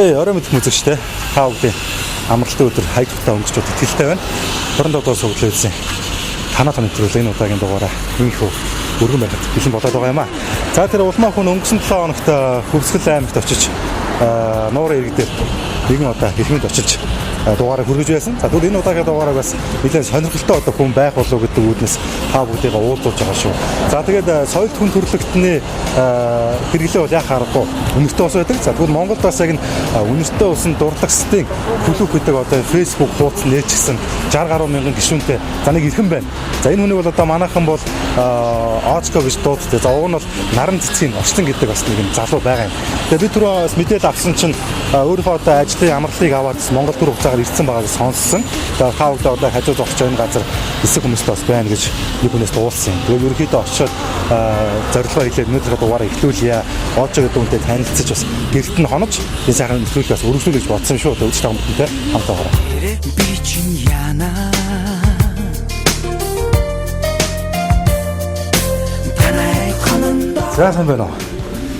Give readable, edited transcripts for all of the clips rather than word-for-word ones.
Окей, орой мэдэх үзэгчтэй. Та бүхэн амралтын өдөр хайгтай өнгөрч итгэлтэй байна. 27 суглаа үзсэн. Танаа нэвтрүүлэг энэ удаагийн дугаараа ийхүү өргөн байхад бэлэн болоод байгаа юм аа. За тэр улмаа хүн өнгөрсөн 7 хоногт Хөвсгөл аймагт очиж нуурын иргэн дээр нэгэн удаа хэлмэнд очиж дугаараа хүргэж байсан. За тэгвэл энэ удаагийн дугаараа бас нэлээд сонирхолтой одоо хүн байх болов гэдэг үүднээс та бүгдийг уулзуулж байгаа шүү. За тэгээд соёл хүн төрөлхтний хэрэглээ бол яхаа аргагүй үнэртэй ус байдаг. За тэгвэл Монголд бас яг үнэртэй усан дурлагчдын клуб гэдэг одоо Facebook хуудас нээчихсэн 60 гаруй мянган гишүүнтэй за нэг ирхэн байна. За энэ хүнийг бол одоо манайхан бол Очко гэж дууддаг. За уг нь бол наран цэцгийн орчлон гэдэг бас нэг залуу байгаа юм. Тэгээд бид түрүү бас мэдээлэл авсан чинь өөрийнхөө одоо ажлын амралтыг аваад Монгол төр хугацаагаар ирсэн байгааг сонссон. Тэгээд та бүхэн одоо хажуу зогсож байгаа газар эсэг хүмүүстэй бас байна гэж нэг хүнээс дуулсан. Тэгээд ерөнхийдөө очиод зорилгоо хэлээд өнөөдөр дугаараа эхлүүлье. Очоо гэдэг үнтэй танилцаж бас гэрт нь хонож энэ сайхан нэвтрүүлгийг бас өргөжлүүлж бодсон шүү. Тэгээд үзэж байгаа хүмүүстээ хамтаа гараа. Би чинь яна сайн байна уу?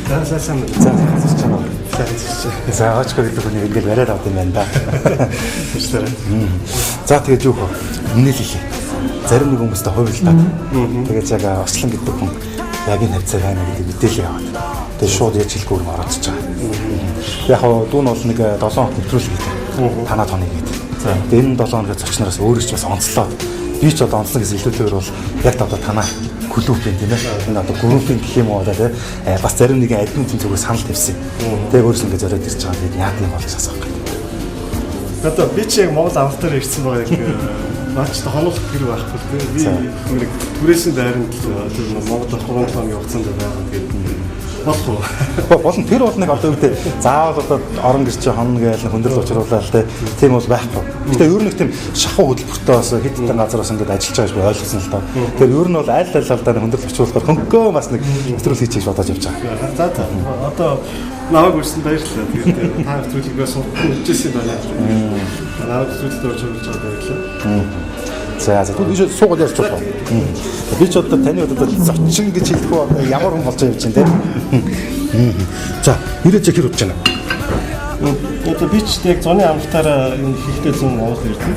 Сайн байна. За хасч чанаа. За очко гэдэг хүнийг ингээд бариад авд юм байна да. За тэгээд юу хөө? Үнэл хэлээ. Зарим нэг хүмүүстэй хувилдаад. Тэгээд яг орчлон гэдэг хүн яг энэ хавцаа байна гэдэг мэдээлэл яваад. Тэгээд шууд яаж хэлэхгүй юм оролцож байгаа. Яг хоо дүүн бол нэг 7 хоног нэвтрүүлэг хийдэг. Танаа тооны гэдэг. За энэ 7 хоногт зочноороос өөрөө ч бас онцлоо. Би ч одоо онцлог гэсэн илүүтэйгээр бол яг одоо танаа клуб юм тийм ээ. Энэ одоо группинг гэх юм уу одоо тийм бас зарим нэгэн админ тийм зүгээр санал тавьсан. Тэгээ өөрөөс ингээд зориод ирж байгаа юм яа гэм бол гэж асуух гэдэг. Одоо би ч яг Монгол амралтаар ирсэн байгаа яг наач та хонолох гэр байхгүй тийм. Би нэг түрээсийн дайранд Монгол 3 хоногийн хугацаанд байгаа гэдэг болох уу? Болно тэр бол нэг одоо үедээ заавал одоо орон гэрч хонно гээл хүндрэл учруулаад тийм бол байхгүй. Гэтэ ер нь тийм шахуу хөтөлбөртөө бас хэд хэдэн газар бас ингээд ажиллаж байгаа гэж би ойлгосон л доо. Тэгэхээр ер нь бол аль алдаа хүндрэл учруулахаар хөнгөө бас нэг нэвтрүүлэг хийчих гэж бодож явж байгаа. За одоо наваг үрсэн баярлалаа. Тэгээд та нэвтрүүлгээ сонсчихсан байна. Наваг нэвтрүүлэлд орж ирж байгаа баярлалаа. За тэгвэл би суугаад ярьж байгаа. Би ч одоо таны одоо зочин гэж хэлэх үү ямар хүн болж явж байна те. За ирээч хэр удаж байна. Одоо би ч яг зуны амралтаараа энэ ихтэй зүүн Монгол ирсэн.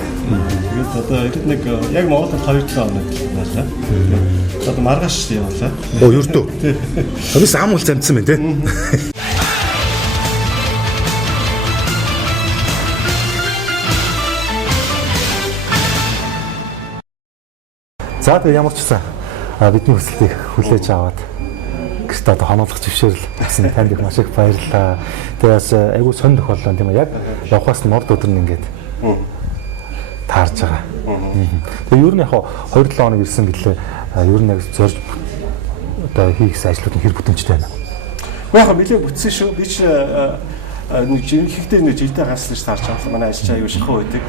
Тэгээд одоо ихэд нэг яг Монголд 2-7 хоног байлаа. Одоо маргааш явлаа. Оо ердөө. Тэрс ам уулз амтсан байна те. За тэгээ ямар ч гэсэн бидний хүсэлтийг хүлээж аваад гэрт одоо хонолох зөвшөөрөл гэсэн танд их маш их баярлалаа. Тэгээ бас айгүй сонь тохиоллоо тийм ээ. Яг явхаас нь урд өдөр нь ингээд таарж байгаа. Тэгээ ер нь яг 2-7 хоног ирсэн гэхлээр ер нь яг зорж одоо хийх ажлууд нь хэр бүтэмжтэй байна. Яг нэлээд бүтсэн шүү. Би ч нэг жинхэнэ нэг жилдээ ганцлж таарч байгаа. Манай ажил аюу шахуу байдаг.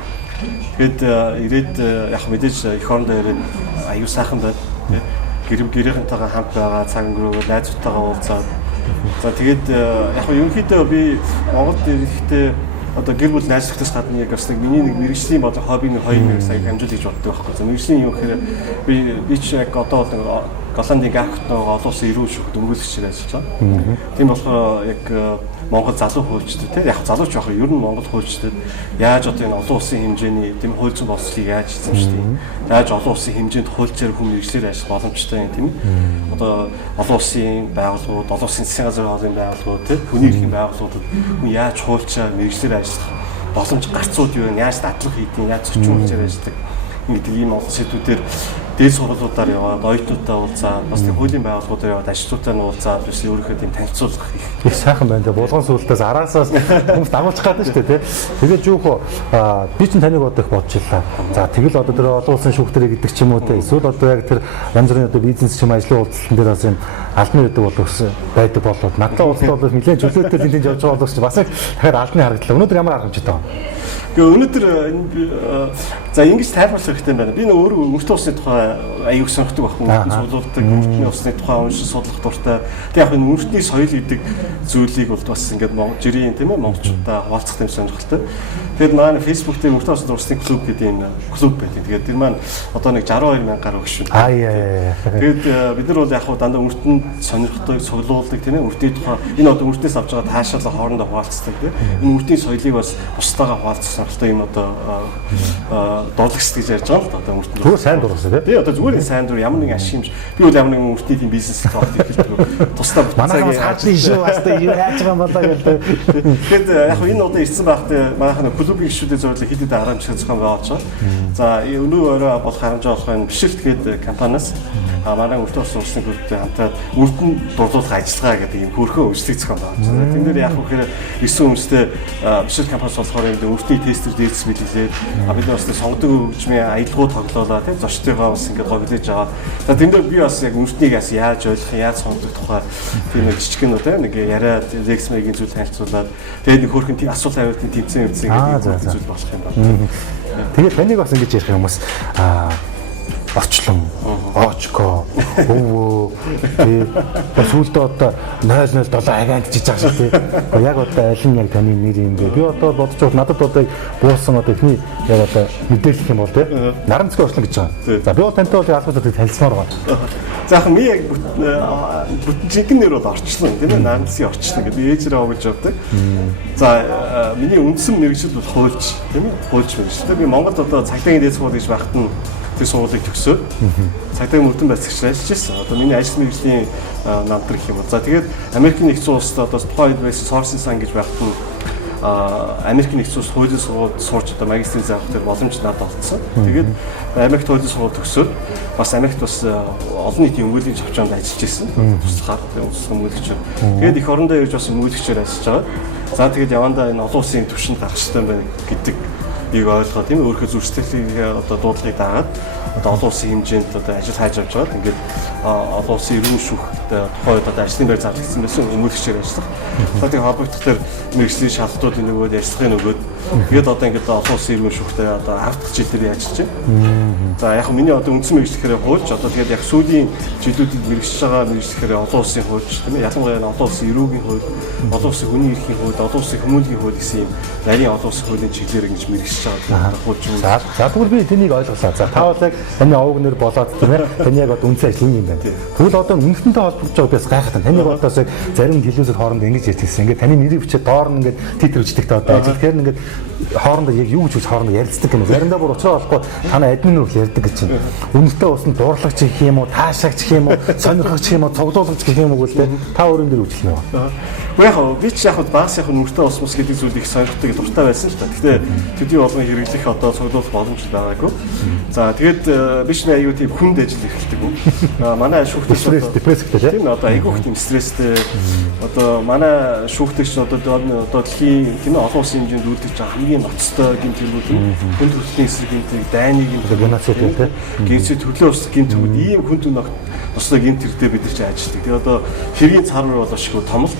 Тэгэхэд ирээд яг мэдээж эх орондоо ирээд аюу сайхан байна. Гэрийнхэнтэйгээ хамт байгаа, цаг өнгөрөөгөө найзуудтайгаа уулзаад. За тэгээд яг ерөнхийдөө би Монголд ирэхдээ одоо гэр бүл найзлахтаас гадна яг бас нэг миний нэг мэргэжлийн болон хоббиний хоёрыг сая амжилт хийж боддог байхгүй. За мэргэжлийн юм гэхээр би ч яг одоо бол Голландын гахтноо олон улсын эрүүл шүүх дөнгөлөгчөөр ажиллаж байгаа. Тийм болохоор яг Монгол залуу хуульчдад тийм яг залууч байх ер нь Монгол хуульчдад яаж одоо энэ олон улсын хэмжээний тийм хууль зүйн боловсролыг яаж эзэмшдэг юм. Яаж олон улсын хэмжээнд хуульчаар хүн мэргэжлэр ажиллах боломжтой юм тийм. Одоо олон улсын байгууллагууд, олон улсын засгийн газрын хоолойн байгууллагууд тийм хүний эрхийн байгууллагуудад хүн яаж хуульчаар мэргэжлэр ажиллах боломж гарцууд юу вэ? Яаж дадлаг хийдэг, яаж зөрчил үйлчээр ажилладаг гэдэг ийм олон сэдвүүдээр дээд сургуулиудаар яваад оюутнуудтай уулзаад бас тийм хуулийн байгууллагуудаар яваад ажилтнуудтай уулзаад бас өөрийнхөө тийм танилцуулах их сайхан байна. Булган сүлтээс араасаас хүмүүс дагуулж гадаг шүү дээ. Тэгээд юу хөө би ч таныг одоо их бодож илаа. За тэгэл одоо тэр олон улсын шүүхтэрэг гэдэг ч юм уу те. Эсвэл одоо яг тэр янз бүрийн одоо бизнес ч юм ажлын уулзалтан дээр бас юм албаны байдаг боловс байдаг болоод надад уулзалт бол нэлээд чөлөөтэй тэнцэж явж байгаа боловс бас дахиад албаны харагдлаа. Өнөөдөр ямар арга хэмжээтэй байна? Өнөөдөр за ингэж тайлбарлах хэрэгтэй байна. Би өөрөө өнгөртөө усны тухай аяг сонирхдаг байхгүй, өнгөртөө цуглуулдаг, өнгөртөө усны тухай уншиж судлах дуртай. Тэг яг энэ өнгөртний соёл гэдэг зүйлийг бол бас ингээд жирийн тийм ээ монголчуудаа хуваалцах юм сонирхолтой. Тэгээд манай Facebook дээр өнгөртөө усны урсны клуб гэдэг юм клуб байдаг. Тэгээд тэр маань одоо нэг 62,000 гаруй гишүүн. Тэгээд бид нар бол яг хуу дандаа өнгөртөнд сонирхдаг, цуглуулдаг тийм ээ өнгөртний тухай энэ одоо өнгөртнөөс авч байгаа таашаалаа хоорондоо хуваалцдаг тийм. Энэ өнгөртний соёлыг бас бусдаагаа хуваалцах сонирхолтой юм одоо дурлагч гэж ярьж байгаа л да одоо өнгөртөнд. Зүгээр сайн дурлагч тийм. Тий одоо зүгээр сайн дур ямар нэгэн ашигч би бол ямар нэгэн өнгөртний тийм бизнес тоолт ихэлдэг. Тусдаа манайхаас хаалцсан шүү баста юу яаж байгаа юм болоо гэдэг. Тэгээд яг энэ одоо ирсэн байхдаа манайхаа клубын гишүүдийн зорилго хэд хэдэн харамжлах зохион байгуулж байгаа. За өнөө өрөө болох харамж болох энэ бишэлт гэдэг компаниас манай өнгөртөө усны клубтэй хамтраад үрдэн дурлуулах ажиллагаа гэдэг юм хөрхөө үйлчлэг зохион байгуулж байгаа. Тэн дээр яг хөөр 9 өмстэй бишэлт компаниас болохоор энэ өнгөртний тестер дээрс биелээд бид бас сонгодог хөгжмийн аялгау тоглоолаа тийм зочдтойгоо бас ингээд гоглож аваад. За тэн дээр би бас яг өнгөртнийг яаж ойлгох, яаж сонгох тухай тийм нэг жижиг нөө тийм нэг яриад лекцмэгийн зүйл танилцуулаад тэгээд нэг хөөрхөн тийм асуулт хариултын тэмцээн гэдэг зүйл болох юм байна. Тэгээд таныг бас ингэж ярих хүмүүс орчлон, очко, өвөө, сүүлдээ одоо 007 агент жиж байгаа шүү дээ. Яг одоо аль нь яг таны нэр юм бэ? Би одоо бодож байгаа надад одоо буусан одоо ихний яг одоо мэдээлэх юм бол тий. Наранцгийн орчлон гэж байгаа. За би бол тантай бол албатай танилцмаар байна. За яг ми яг бүтэн жинхэнэ нэр бол орчлон тийм ээ наранцгийн орчлон гэдэг ээжрээ оглож явдаг. За миний үндсэн мэргэжил бол хуульч тийм ээ хуульч мэргэжил. Би Монголд одоо цагдаагийн дээд сургууль гэж багт нь тэр сургуулийг төгсөөд цагдаагийн мөрдөн байцаагч ажиллаж байсан. Одоо миний ажил мэргэжлийн намтар гэх юм бол. За тэгээд Америкийн нэгдсэн улсад одоо тухайн үед байсан Sourcing сан гэж багт нь Америкийн нэгдсэн улс хуулийн сургуульд сурч одоо магистрийн заах тэр боломж надад олдсон. Тэгээд Америкт хуулийн сургууль төгсөөд бас Америкт бас олон нийтийн өмгөөлийн чавчаанд ажиллаж байсан. Туслахаар улс өмгөөлөгч. Тэгээд эх орондоо ирж бас өмгөөлөгчөөр ажиллаж байгаа. За тэгээд явандаа энэ олон улсын түвшинд гарах хэрэгтэй байна гэдэг ийг ойлгоо тийм өөрийнхөө зүрхсэтгэлийг одоо дуудлагыг дагаад одоо олон улсын хэмжээнд одоо ажил хайж авч байгаа. Ингээд олон улсын эрүүн шүүхт тухайд одоо ажлын байр зарлагдсан байсан өмгөөлөгчөөр ажиллах. За тэгээд холбогдох төр мэргэжлийн шалгалтуудын нөгөөд ажиллахын нөгөөд тэгээд одоо ингээд олон улсын эрүүн шүүхтээ одоо автах жилээр ажиллаж байна. За яг миний одоо үндсэн мэргэжлэхээр хуульч одоо тэгээд яг сүүлийн жилүүдэд мэргэжж байгаа мэргэжлэхээр олон улсын хуульч тийм ээ ялангуяа олон улсын эрүүгийн хууль, олон улсын хүний эрхийн хууль, олон улсын хүмүүнлэгийн хууль гэсэн юм нарийн олон улсын хуулийн чиглэлээр ингэж мэргэжж байгаа хуульч юм. За тэгвэл би тэнийг ойлголоо. За та бол яг таны овог нэр болоод тийм ээ таны яг одоо үндсэн ажил юм байна. Тэгвэл одоо үнэхэнтэй холбогдож байгаа бас гайхалтай. Таныг одоо зарим хэлүүсэд хоорондоо ингэж ярьчихсан. Ингээд таны нэрийг бичээд доор нь ингээд титр өчтөгтэй одоо ажил. Тэгэхээр ингээд хоорондоо яг юу гэж хоорондоо ярилцдаг юм. Заримдаа бүр уцаа болохгүй танай админ руу ярьдаг гэж чинь. Үнэтэй усны дурлагч гэх юм уу, таашаагч гэх юм уу, сонирхогч гэх юм уу, цуглуулагч гэх юм уу гэвэл та өөрийн дээр үжилнэ ба. Яг би ч яг багс яг нүртэй осмос гэдэг зүйл их сонирхдаг дуртай байсан шүү дээ. Гэхдээ төдий болгон хэрэглэх одоо цуглуулах боломж байгаагүй. За тэгээд биш нэ аюу тийм хүнд ажил эрхэлдэг юм. Манай шүүхтэгч депресстэй тийм одоо аюу тийм стресстэй одоо манай шүүхтэгч одоо дэлхийн тийм олон улсын хэмжээнд үүдэж байгаа хамгийн ноцтой гэмтэлүүд хүн төрөлхтний эсрэг гэмтэлийг дайныг геноцид тийм геноцид төрлөө ус гэмтэлүүд ийм хүн төнөх босоо гэмтэлтэй бид нар ч ажилладаг. Тэгээ одоо хэргийн цар бол ашиг том л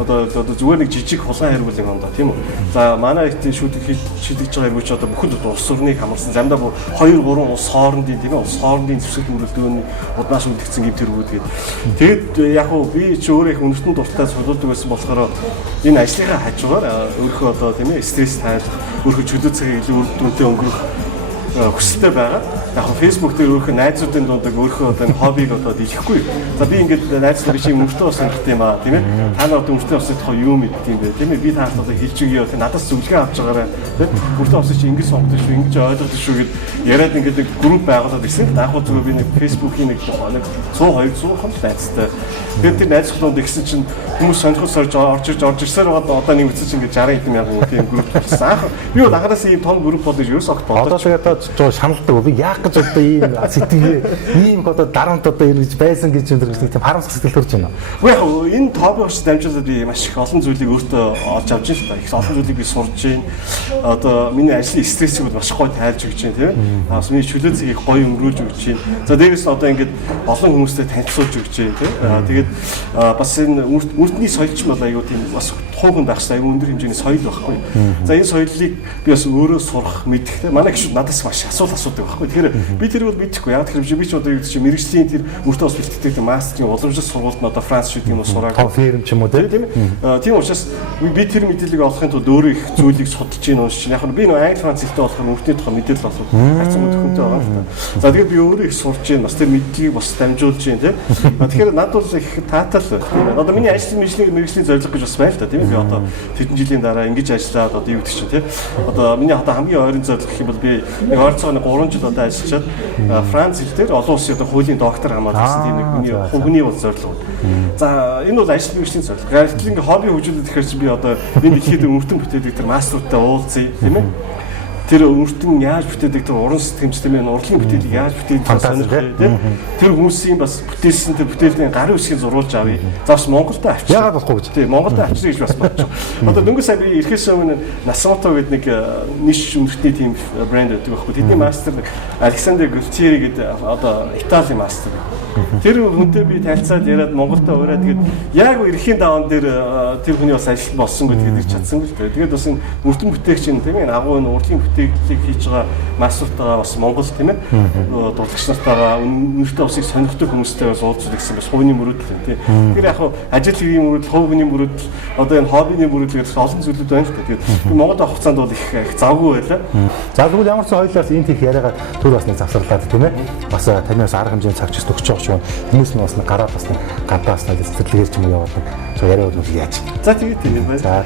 одоо зүгээр нэг жижиг хулгай хэрүүл юм да тийм үү. За манай ихтэй шийдэж байгаа юм чи одоо бүхэл улс орныг хамарсан замдаа 2 3 улс хоорондын тийм ээ улс хоорондын зэвсэг мөрөлдөөний уднааш үлдсэн гэмтэрүүд гээд тэгэд яг уу би чи өөрөө их өнөртөн дуртай цуглуулдаг байсан болохоор энэ ажлынхаа хажуугаар өөрөө одоо тийм ээ стресс тайлах өөрөө чөлөө цагийг илүү үр дүнтэй өнгөрөх хүсэлтэй байгаа. Яг нь Facebook дээр өөрөө найзуудын дундаа өөрөө одоо энэ хоббиг одоо дийлэхгүй. За би ингээд найзлаа би чи мөртөө ус сонирхт юм аа тийм ээ. Та нар одоо мөртөө усны тухай юу мэддэг юм бэ тийм ээ. Би таахад одоо хэлж өгье. Надаас зөвлөгөө авч байгаарай. Тийм мөртөө ус чи ингэж сонгодог шүү, ингэж ойлгодог шүү гэд яриад ингээд нэг групп байгуулад ирсэн. Даах зүгээр би нэг Facebook-ийн нэг 100 200 хон найзтай. Тэгээд тэр найзлууд ихсэн чинь хүмүүс сонирхол сорж орж ирсээр байгаа одоо нэг үтсэж ингээд 60 хэдэн мянган тийм групп болсон. Би бол анхаараас ийм том групп болж ерөөс огт бодож. Одоо тэгээд жоо шаналдаг. Би яах гэж одоо ийм сэтгэлээ ийм одоо дарамт одоо ингэж байсан гэж өндөр тийм харамсах сэтгэл төрж байна. Уу яг энэ топикс дамжуулаад би маш их олон зүйлийг өөртөө олж авч байна л да. Их олон зүйлийг би сурж байна. Одоо миний ажлын стрессийг бол маш гоё тайлж өгч байна тийм. Бас миний чөлөө цагийг гоё өнгөрүүлж өгч байна. За дээрээс нь одоо ингээд олон хүмүүстэй танилцуулж өгч байна тийм. Тэгээд бас энэ үрдний соёлч бол аюу тийм бас тухайн байх хэрэгтэй. Аюу өндөр хэмжээний соёл байхгүй. За энэ соёлыг би бас өөрөө сурах мэдэх тийм. Манай гişүүд надаас маш асуудаг байхгүй. Тэгэхээр би тэр бол мэдэхгүй. Яг тэр би ч одоо юу гэж мэрэгжлийн тэр өөртөө бас бэлтгэдэг мастерын уламжлалт сургуульд нь одоо Франц шиг юм уу сураад ферм ч юм уу тийм. Тийм учраас би тэр мэдээллийг олохын тулд өөрөө их зүйлийг судалж ийн уншиж байна. Яг нь би нөө англи франц хэлтэй болохоор өртний тухай мэдээлэл олох хайцсан төхөнтэй байгаа юм байна. За тэгээд би өөрөө их сурж байна. Бас тэр мэдлэгийг бас дамжуулж байна тийм. Тэгэхээр надад бол их таатай л байна. Одоо миний ажлын мэргэжлийн зорилго гэж бас байна л да тийм. Би одоо тэдэн жилийн дараа ингэж ажиллаад одоо юу гэдэг чинь тийм. Одоо миний одоо хамгийн ойрын зорилго гэх юм бол би нэг ойрцоогоо 3 жил одоо ажиллаад Франц хэл дээр олон улсын одоо хуулийн доктор хамгаалсан тийм нэг миний хувийн бол зорилго. За энэ бол ажил мэргэжлийн зорилго. Гэтэл ингээ хобби хөгжүүлээд ихээр чи би одоо энэ дэлхийд өртөн бүтээдэг тэр мастеруудтай уулзъя тийм ээ. Тэр өртөн яаж бүтээдэг тэр уран сэтгэмжтэй мэн урлагийн бүтээлийг яаж бүтээдэг сонирхох тийм. Тэр хүмүүсийн бас бүтээсэн тэр бүтээлийн гарын үсгийг зурулж авъя. За бас Монголд авчир. Яагаад болохгүй гэж. Тийм Монголд авчир гэж бас бодчих. Одоо дөнгөж сая би ирэхээс өмнө Насамото гэдэг нэг ниш өртний тийм брэнд байдаг байхгүй. Тэдний мастер Александр Гүлтиери гэдэг одоо Италийн мастер. Тэр хүнтэй би танилцаад яриад Монголдо ураад тэгээд яг ирэхийн даван дээр тэр хүний бас ажил болсонгүй тэгээд чадсангүй л дээ. Тэгээд бас энэ өртөн бүтээгч юм тийм ээ агуу энэ урлагийн бүтээлийг хийж байгаа масштабтайгаа бас Монгол тийм ээ дурлагч нартайгаа үнэртэй усыг сонирхдаг хүмүүстэй бас уулзах гэсэн бас хувийн мөрөөдөл юм тийм. Тэгэхээр яг ажил хийгийн мөрөөдөл, хувийн мөрөөдөл одоо энэ хоббиний мөрөөдөл гэсэн олон зүйлүүд байна л дээ. Тэгээд би Монгол авах хугацаанд бол их завгүй байлаа. За тэгвэл ямар ч хоёулаас энэ тийх яриагаа төр бас нэг завсарлаад тийм ээ. Бас танаас арга хэмжээний цаг чис өгч байгаа шүү. Хүмүүс нь бас гараад бас гантаа бас нэг цэцэрлэгээр ч юм уу яваад яриа бол яаж. За тэгээд байна. За.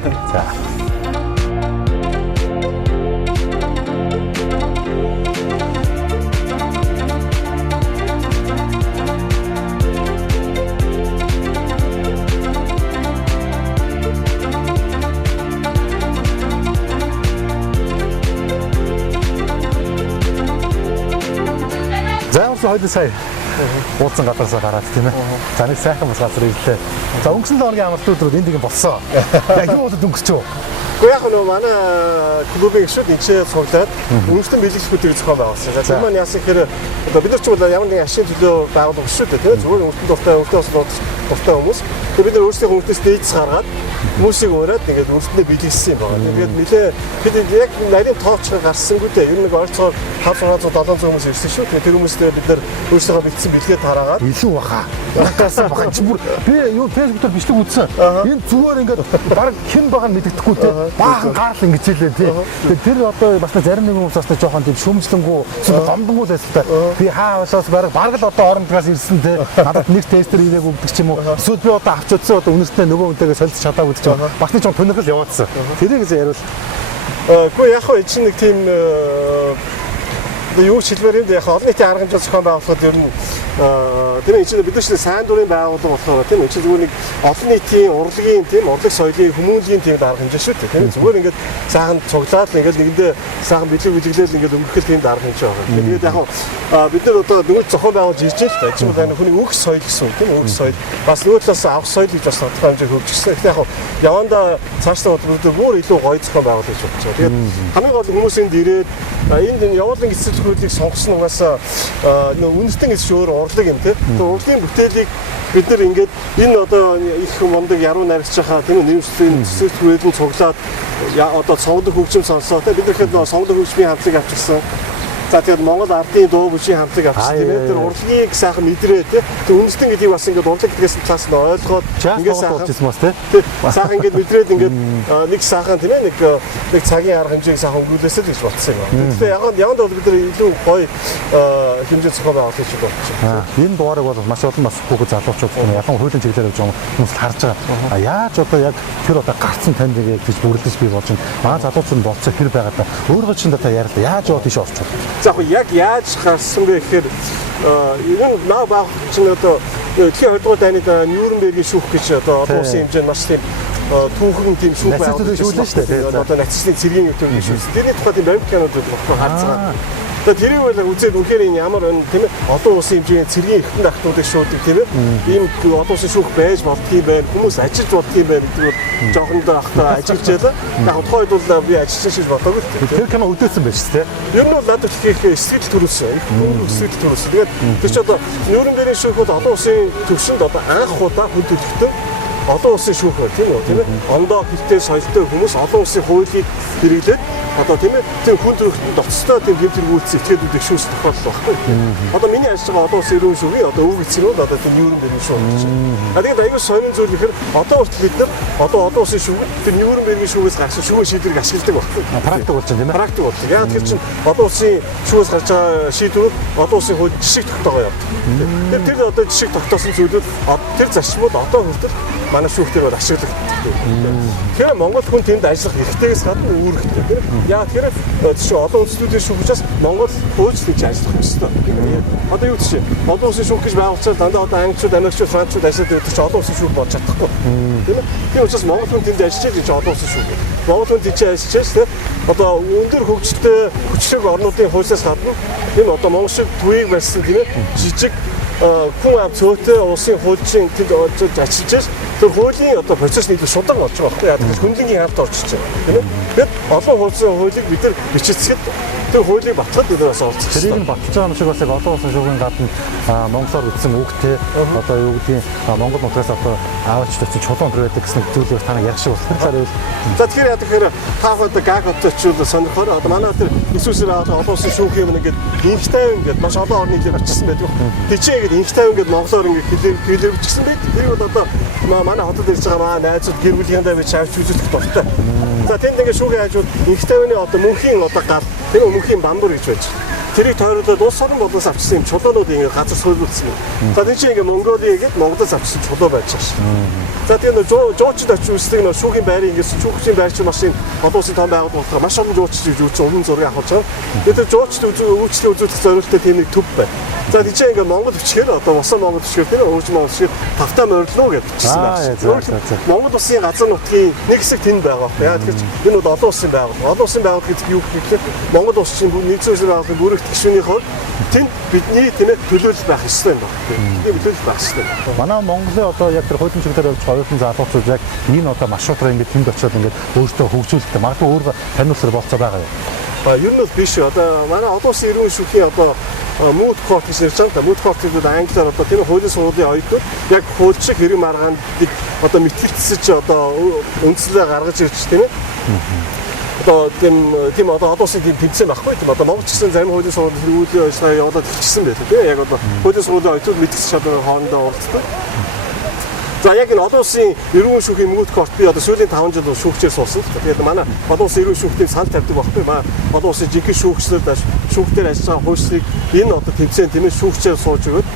Хоёул сая уулзсан гадаасаа гараад тийм ээ. За нэг сайхан бас газар ирлээ. За өнгөрсөн лоогийн амралт өдрүүд энд нэг болсон. Яг юу болоод өнгөрчөө? Гэхдээ яг нөгөө манай клубын гишүүд энэ ч цуглаад өнгөрсөн бэлгэлчүүдийг зохион байгуулсан. За тэр маань яасан гэхээр одоо бид нар ч бол ямар нэгэн ашигын төлөө байгуулах шүү дээ тийм ээ. Зүгээр өнгөрсөн дуртай хүмүүс. Тэгээд бид нар өөрсдийнхөө хүмүүстээс дээдс гаргаад хүмүүсийг ураад ингээд өртөндөө бэлгэлсэн юм байна. Тэгээд нэлээ бид яг нарийн тоочгоо гарсангүй дээ. Ер нь нэг ойрцоо 500-700 хүмүүс ирсэн шүү. Тэгээд тэр хүмүүстэй бид нар өөрсдөө бэлдсэн бэлгээ тараагаад илүү баха. Ягтаасан баха чи бүр би юу фэйсбүүкээр бичлэг үзсэн. Энэ зүгээр ингээд баг хэн байгаа нь мэддэхгүй те. Баахан гарал ингэж хэлээ те. Тэгээд тэр одоо бас зарим нэг хүмүүс бас жоохон тийм шүмжлэнгүү гомдонгуу л байсан та. Би хаавсаас баг л одоо орондгаас ирсэн те. Надад нэг тестер хийгээг өгдөг ч юм уу. Эсвэл би одоо авч удсан одоо үнэстэй нөгөө үнтэйгээ солилцож чадаагүй ч юм. Бас нэг жоохон төнөхөл яваадсан. Тэрийг яриул. Гэхдээ яг хөө чинь нэг тийм юу хэлбэр юм яг олон нийтийн арга хэмжээ зохион байгуулахад ер нь тийм энэ бид нар чинь сайн дурын байгууллага болохоор тийм энэ зүгээр нэг олон нийтийн урлагийн тийм урлаг соёлын хүмүүнлэгийн тийм арга хэмжээ шүү дээ тийм зүгээр ингээд сайхан цуглаад ингээд нэгэндээ сайхан бэлгэлэл ингээд өнгөрөх тийм арга хэмжээ байгаа. Тэгээд яг бид нар одоо дөнгөж зохион байгуулж ирж байгаа л да. Чинь бол хүний өөх соёл гэсэн тийм өөх соёл бас нөгөө талаас авах соёл гэж бас тодорхой хэмжээ хөгжсөн. Тэгэхээр яг явандаа цаашдаа бүр илүү гоё зохион байгуулах гэж бодож байгаа. Тэгээд хамгийн гол хүмүүсийн ирээд энэ явуулын эцэлхүүлийг сонгосон угаасаа үнэртэн гэж өөр урлаг юм тийм. Урлагийн бүтээлийг бид нар ингээд энэ одоо их мундаг яруу найрагч хаа тийм нэмслийн эцэлхүүлэн цуглаад одоо сонгодог хөгжим сонсоо тийм бид нар сонгодог хөгжмийн хамтлагийг авчихсан. За тэгээд Монгол ардын дуу бүжгийн хамтлаг авчихсан тийм ээ. Тэр урлагийг сайхан мэдрээ тийм. Тэг үнэртэн гэдгийг бас ингээд урлаг гэдгээс цаас нь ойлгоод ингээд сайхан бас тийм. Сайхан ингээд мэдрээд ингээд нэг сайхан тийм ээ нэг цагийн арга хэмжээг сайхан өнгөрүүлээсэй л гэж бодсон юм байна. Тэгэхээр яванд бол бид нар илүү гоё хэмжээ зохион байгуулах гэж бодож байна. Энэ дугаарыг бол маш олон бас хүүхэд залуучууд ялангуяа хуулийн чиглэлээр явж байгаа хүмүүс харж байгаа. Яаж одоо яг тэр одоо гарцсан танд яг гэж бүрлдэж би болж байна. Манай залуучууд болцоо хэр байгаад та өөрөө чинь одоо яриа яаж яваад тийш орчих. За яг яаж гарсан бэ гэхээр энэ наа баг чинь одоо дэлхийн 2 дугаар дайны Нюрнбергийн шүүх гэж одоо олон улсын хэмжээнд маш тийм түүхэн тийм шүүх байгуулсан шүү дээ. Одоо нацистийн цэргийн өтөний шүүх. Тэрний тухай тийм баримт кинод багтаа харцгаа. Тэгээд тэрийг бол үзээд үнэхээр энэ ямар тийм ээ олон улсын хэмжээний цэргийн эрхэм дахтуудыг шуудаг тийм ээ. Ийм олон улсын шүүх байж болдгийм байх, хүмүүс ажиллаж болдгийм байх гэдэг бол жоохондоо ахтаа ажиллаж ялаа. Яг тухайд бол би ажилласан шиг бодоагүй. Тэр кино өдөөсөн байж тээ. Ер нь бол надад их сэтгэл төрүүлсэн. Их сэтгэл төрүүлсэн. Тэгээд тэр ч одоо Нюрнбергийн шүүх бол олон улсын төвшөнд одоо анх удаа хөдөлгдсөн олон улсын шүүх байна тийм үү тийм ээ. Ондоо хилтэй соёлтой хүмүүс олон улсын хуулийг хэрэглээд одоо тийм ээ тэр хүн төрөлхтөнд оцтой тийм тэргүүлсэн этгээдүүдийг шүүсэх тохиолдол баггүй. Одоо миний ажиллаж байгаа олон улсын эрүүл шүүхийн одоо үг эцэг нь бол одоо тийм Нюрнбергийн шүүх гэж байна. Тэгээд аюул сонирн зүйл гэхээр одоо хүртэл бид нар одоо олон улсын шүүхэд тэр Нюрнбергийн шүүхээс гарсан шүүхийн шийдвэрийг ашигладаг баггүй. Практик болж байна тийм ээ. Практик болдог. Яг тэр чинь олон улсын шүүхээс гарч байгаа шийдвэрүүд олон улсын хууль жишг тогтоогоо явдаг. Тэр одоо жишг тогтоосон зүйлүүд тэр зарчмууд одоо хүртэл манай шүүхтэр бол ашиглагддаг. Тэгэхээр Монгол хүн тэнд ажиллах эрхтэйгээс гадна үүрэгтэй тийм. Яг тэгэхээр чинь олон улсуудын шүүгчээс Монгол хөөцлөж ажиллах ёстой. Одоо юу гэж олон улсын шүүх гэж байгуулчихсан дандаа одоо англичууд, америкчууд, францчууд ажиллаад байдаг чинь олон улсын шүүх болж чадахгүй. Тийм ээ. Тийм учраас Монгол хүн тэнд ажиллаж байгаа чинь олон улсын шүүх. Монгол хүн тэнд ажиллаж тийм одоо өндөр хөгжилтэй хүчлэг орнуудын хуулиас гадна тийм одоо Монгол шиг төвийг барьсан тийм ээ жижиг хүн ам цөөтэй улсын хуульчийн тэнд ажиллаж тэр хуулийн одоо процесс нийлүү шударга болж байгаа байхгүй яа тэгэхээр хүнлэнгийн хамт орж ирж байгаа тийм ээ. Тэгэд олон улсын хуулийг бид нар бичицэхэд тэр хуулийг батлаад бид нараас олцсон. Тэрийг нь баталж байгаа юм шиг бас яг олон улсын шүүхийн гадна Монголоор үтсэн үгтэй одоо юу гэдгийг Монгол нутгаас одоо аваач төцөн чулуун төр байдаг гэсэн зүйлийг танаа ярих шиг байна. За тэгэхээр яа тэгэхээр таах одоо гаг оточвол сонирхоор одоо манай тэр Иесусээр аваад олон улсын шүүх юм ингээд инх тайван ингээд маш олон орны хэлээр очсон байдаг. Тэжээ ингээд инх тайван ингээд монголоор ингээд хэлээр бичсэн байт. Тэр бол одоо манай хотод ирж байгаа маа найзууд гэр бүлийнхэндээ би чавч үзүүлэх дуртай. За тэнд ингээд шүүхийн хажууд инх тайваны одоо мөнхийн одоо гал тэр мөнхийн бамбар гэж байж. Тэрийг тойруулаад улс орон болоос авчсан юм чулуунууд ингээд газар суйлуулсан юм. За тэр чинь ингээд Монголыг гээд Монголоос авчсан чулуу байж байгаа ш. За тэгээ жуучд очиж үздэг нөө шүүхийн байрыг ингээд шүүгчийн байрч машин олон улсын том байгууллага болохоор маш олон жуучд үзүүлсэн өмнө зургийг авах гэж байгаа. Тэгээд жуучд үйлчлэг үзүүлэх зорилготой тийм нэг төв байна. За тийч ингээд Монгол бичгээр одоо усан Монгол бичгээр тийм өвч Монгол бичгээр тавтаа морилно гэж бичсэн байна. Монгол улсын газар нутгийн нэг хэсэг тэнд байгаа. Яа тэгэхээр энэ бол олон улсын байгууллага. Олон улсын байгууллага гэдэг юу гэхээр Монгол улсын нийгмийн улсын байгууллагын бүрэх гишүүний хувьд тэнд бидний тийм ээ төлөөлөл байх ёстой юм байна. Тийм төлөөлөл байх ёстой. Манай Монголын одоо яг тэр хуулийн чиглэлээр явж хоёулын залуучууд яг энэ одоо маршрутаар ингээд тэнд очиод ингээд өөртөө хөгжүүлдэг. Магадгүй өөр таниулсаар болцоо байгаа юм. Ер нь бол биш. Одоо манай олон улсын эрүүл шүүхийн одоо moot court гэж ярьж байгаа. Moot court гэдэг англиар одоо тийм хуулийн сургуулийн оюутнууд яг хууль шиг хэрэг маргаанд одоо мэтгэлцэж одоо үндслээ гаргаж ирж тийм ээ. Одоо тийм одоо олон улсын тэмцээн байхгүй тийм одоо Монгол ч гэсэн зарим хуулийн сургуулийн үйл ажиллагаа явуулаад ирчихсэн байлаа тийм яг одоо хуулийн сургуулийн оюутнууд мэдгэж чадвар хоорондоо уулздаг. За яг энэ олон улсын эрүүл шүүхийн moot court би одоо сүүлийн 5 жил шүүгчээр суусан. Тэгээд манай олон улсын эрүүл шүүхтийн санал тавьдаг байхгүй маа олон улсын жинхэнэ шүүгчдэр шүүхтээр ажиллаж байгаа хуулийг энэ одоо тэмцээн тийм ээ шүүгчээр сууж өгöd.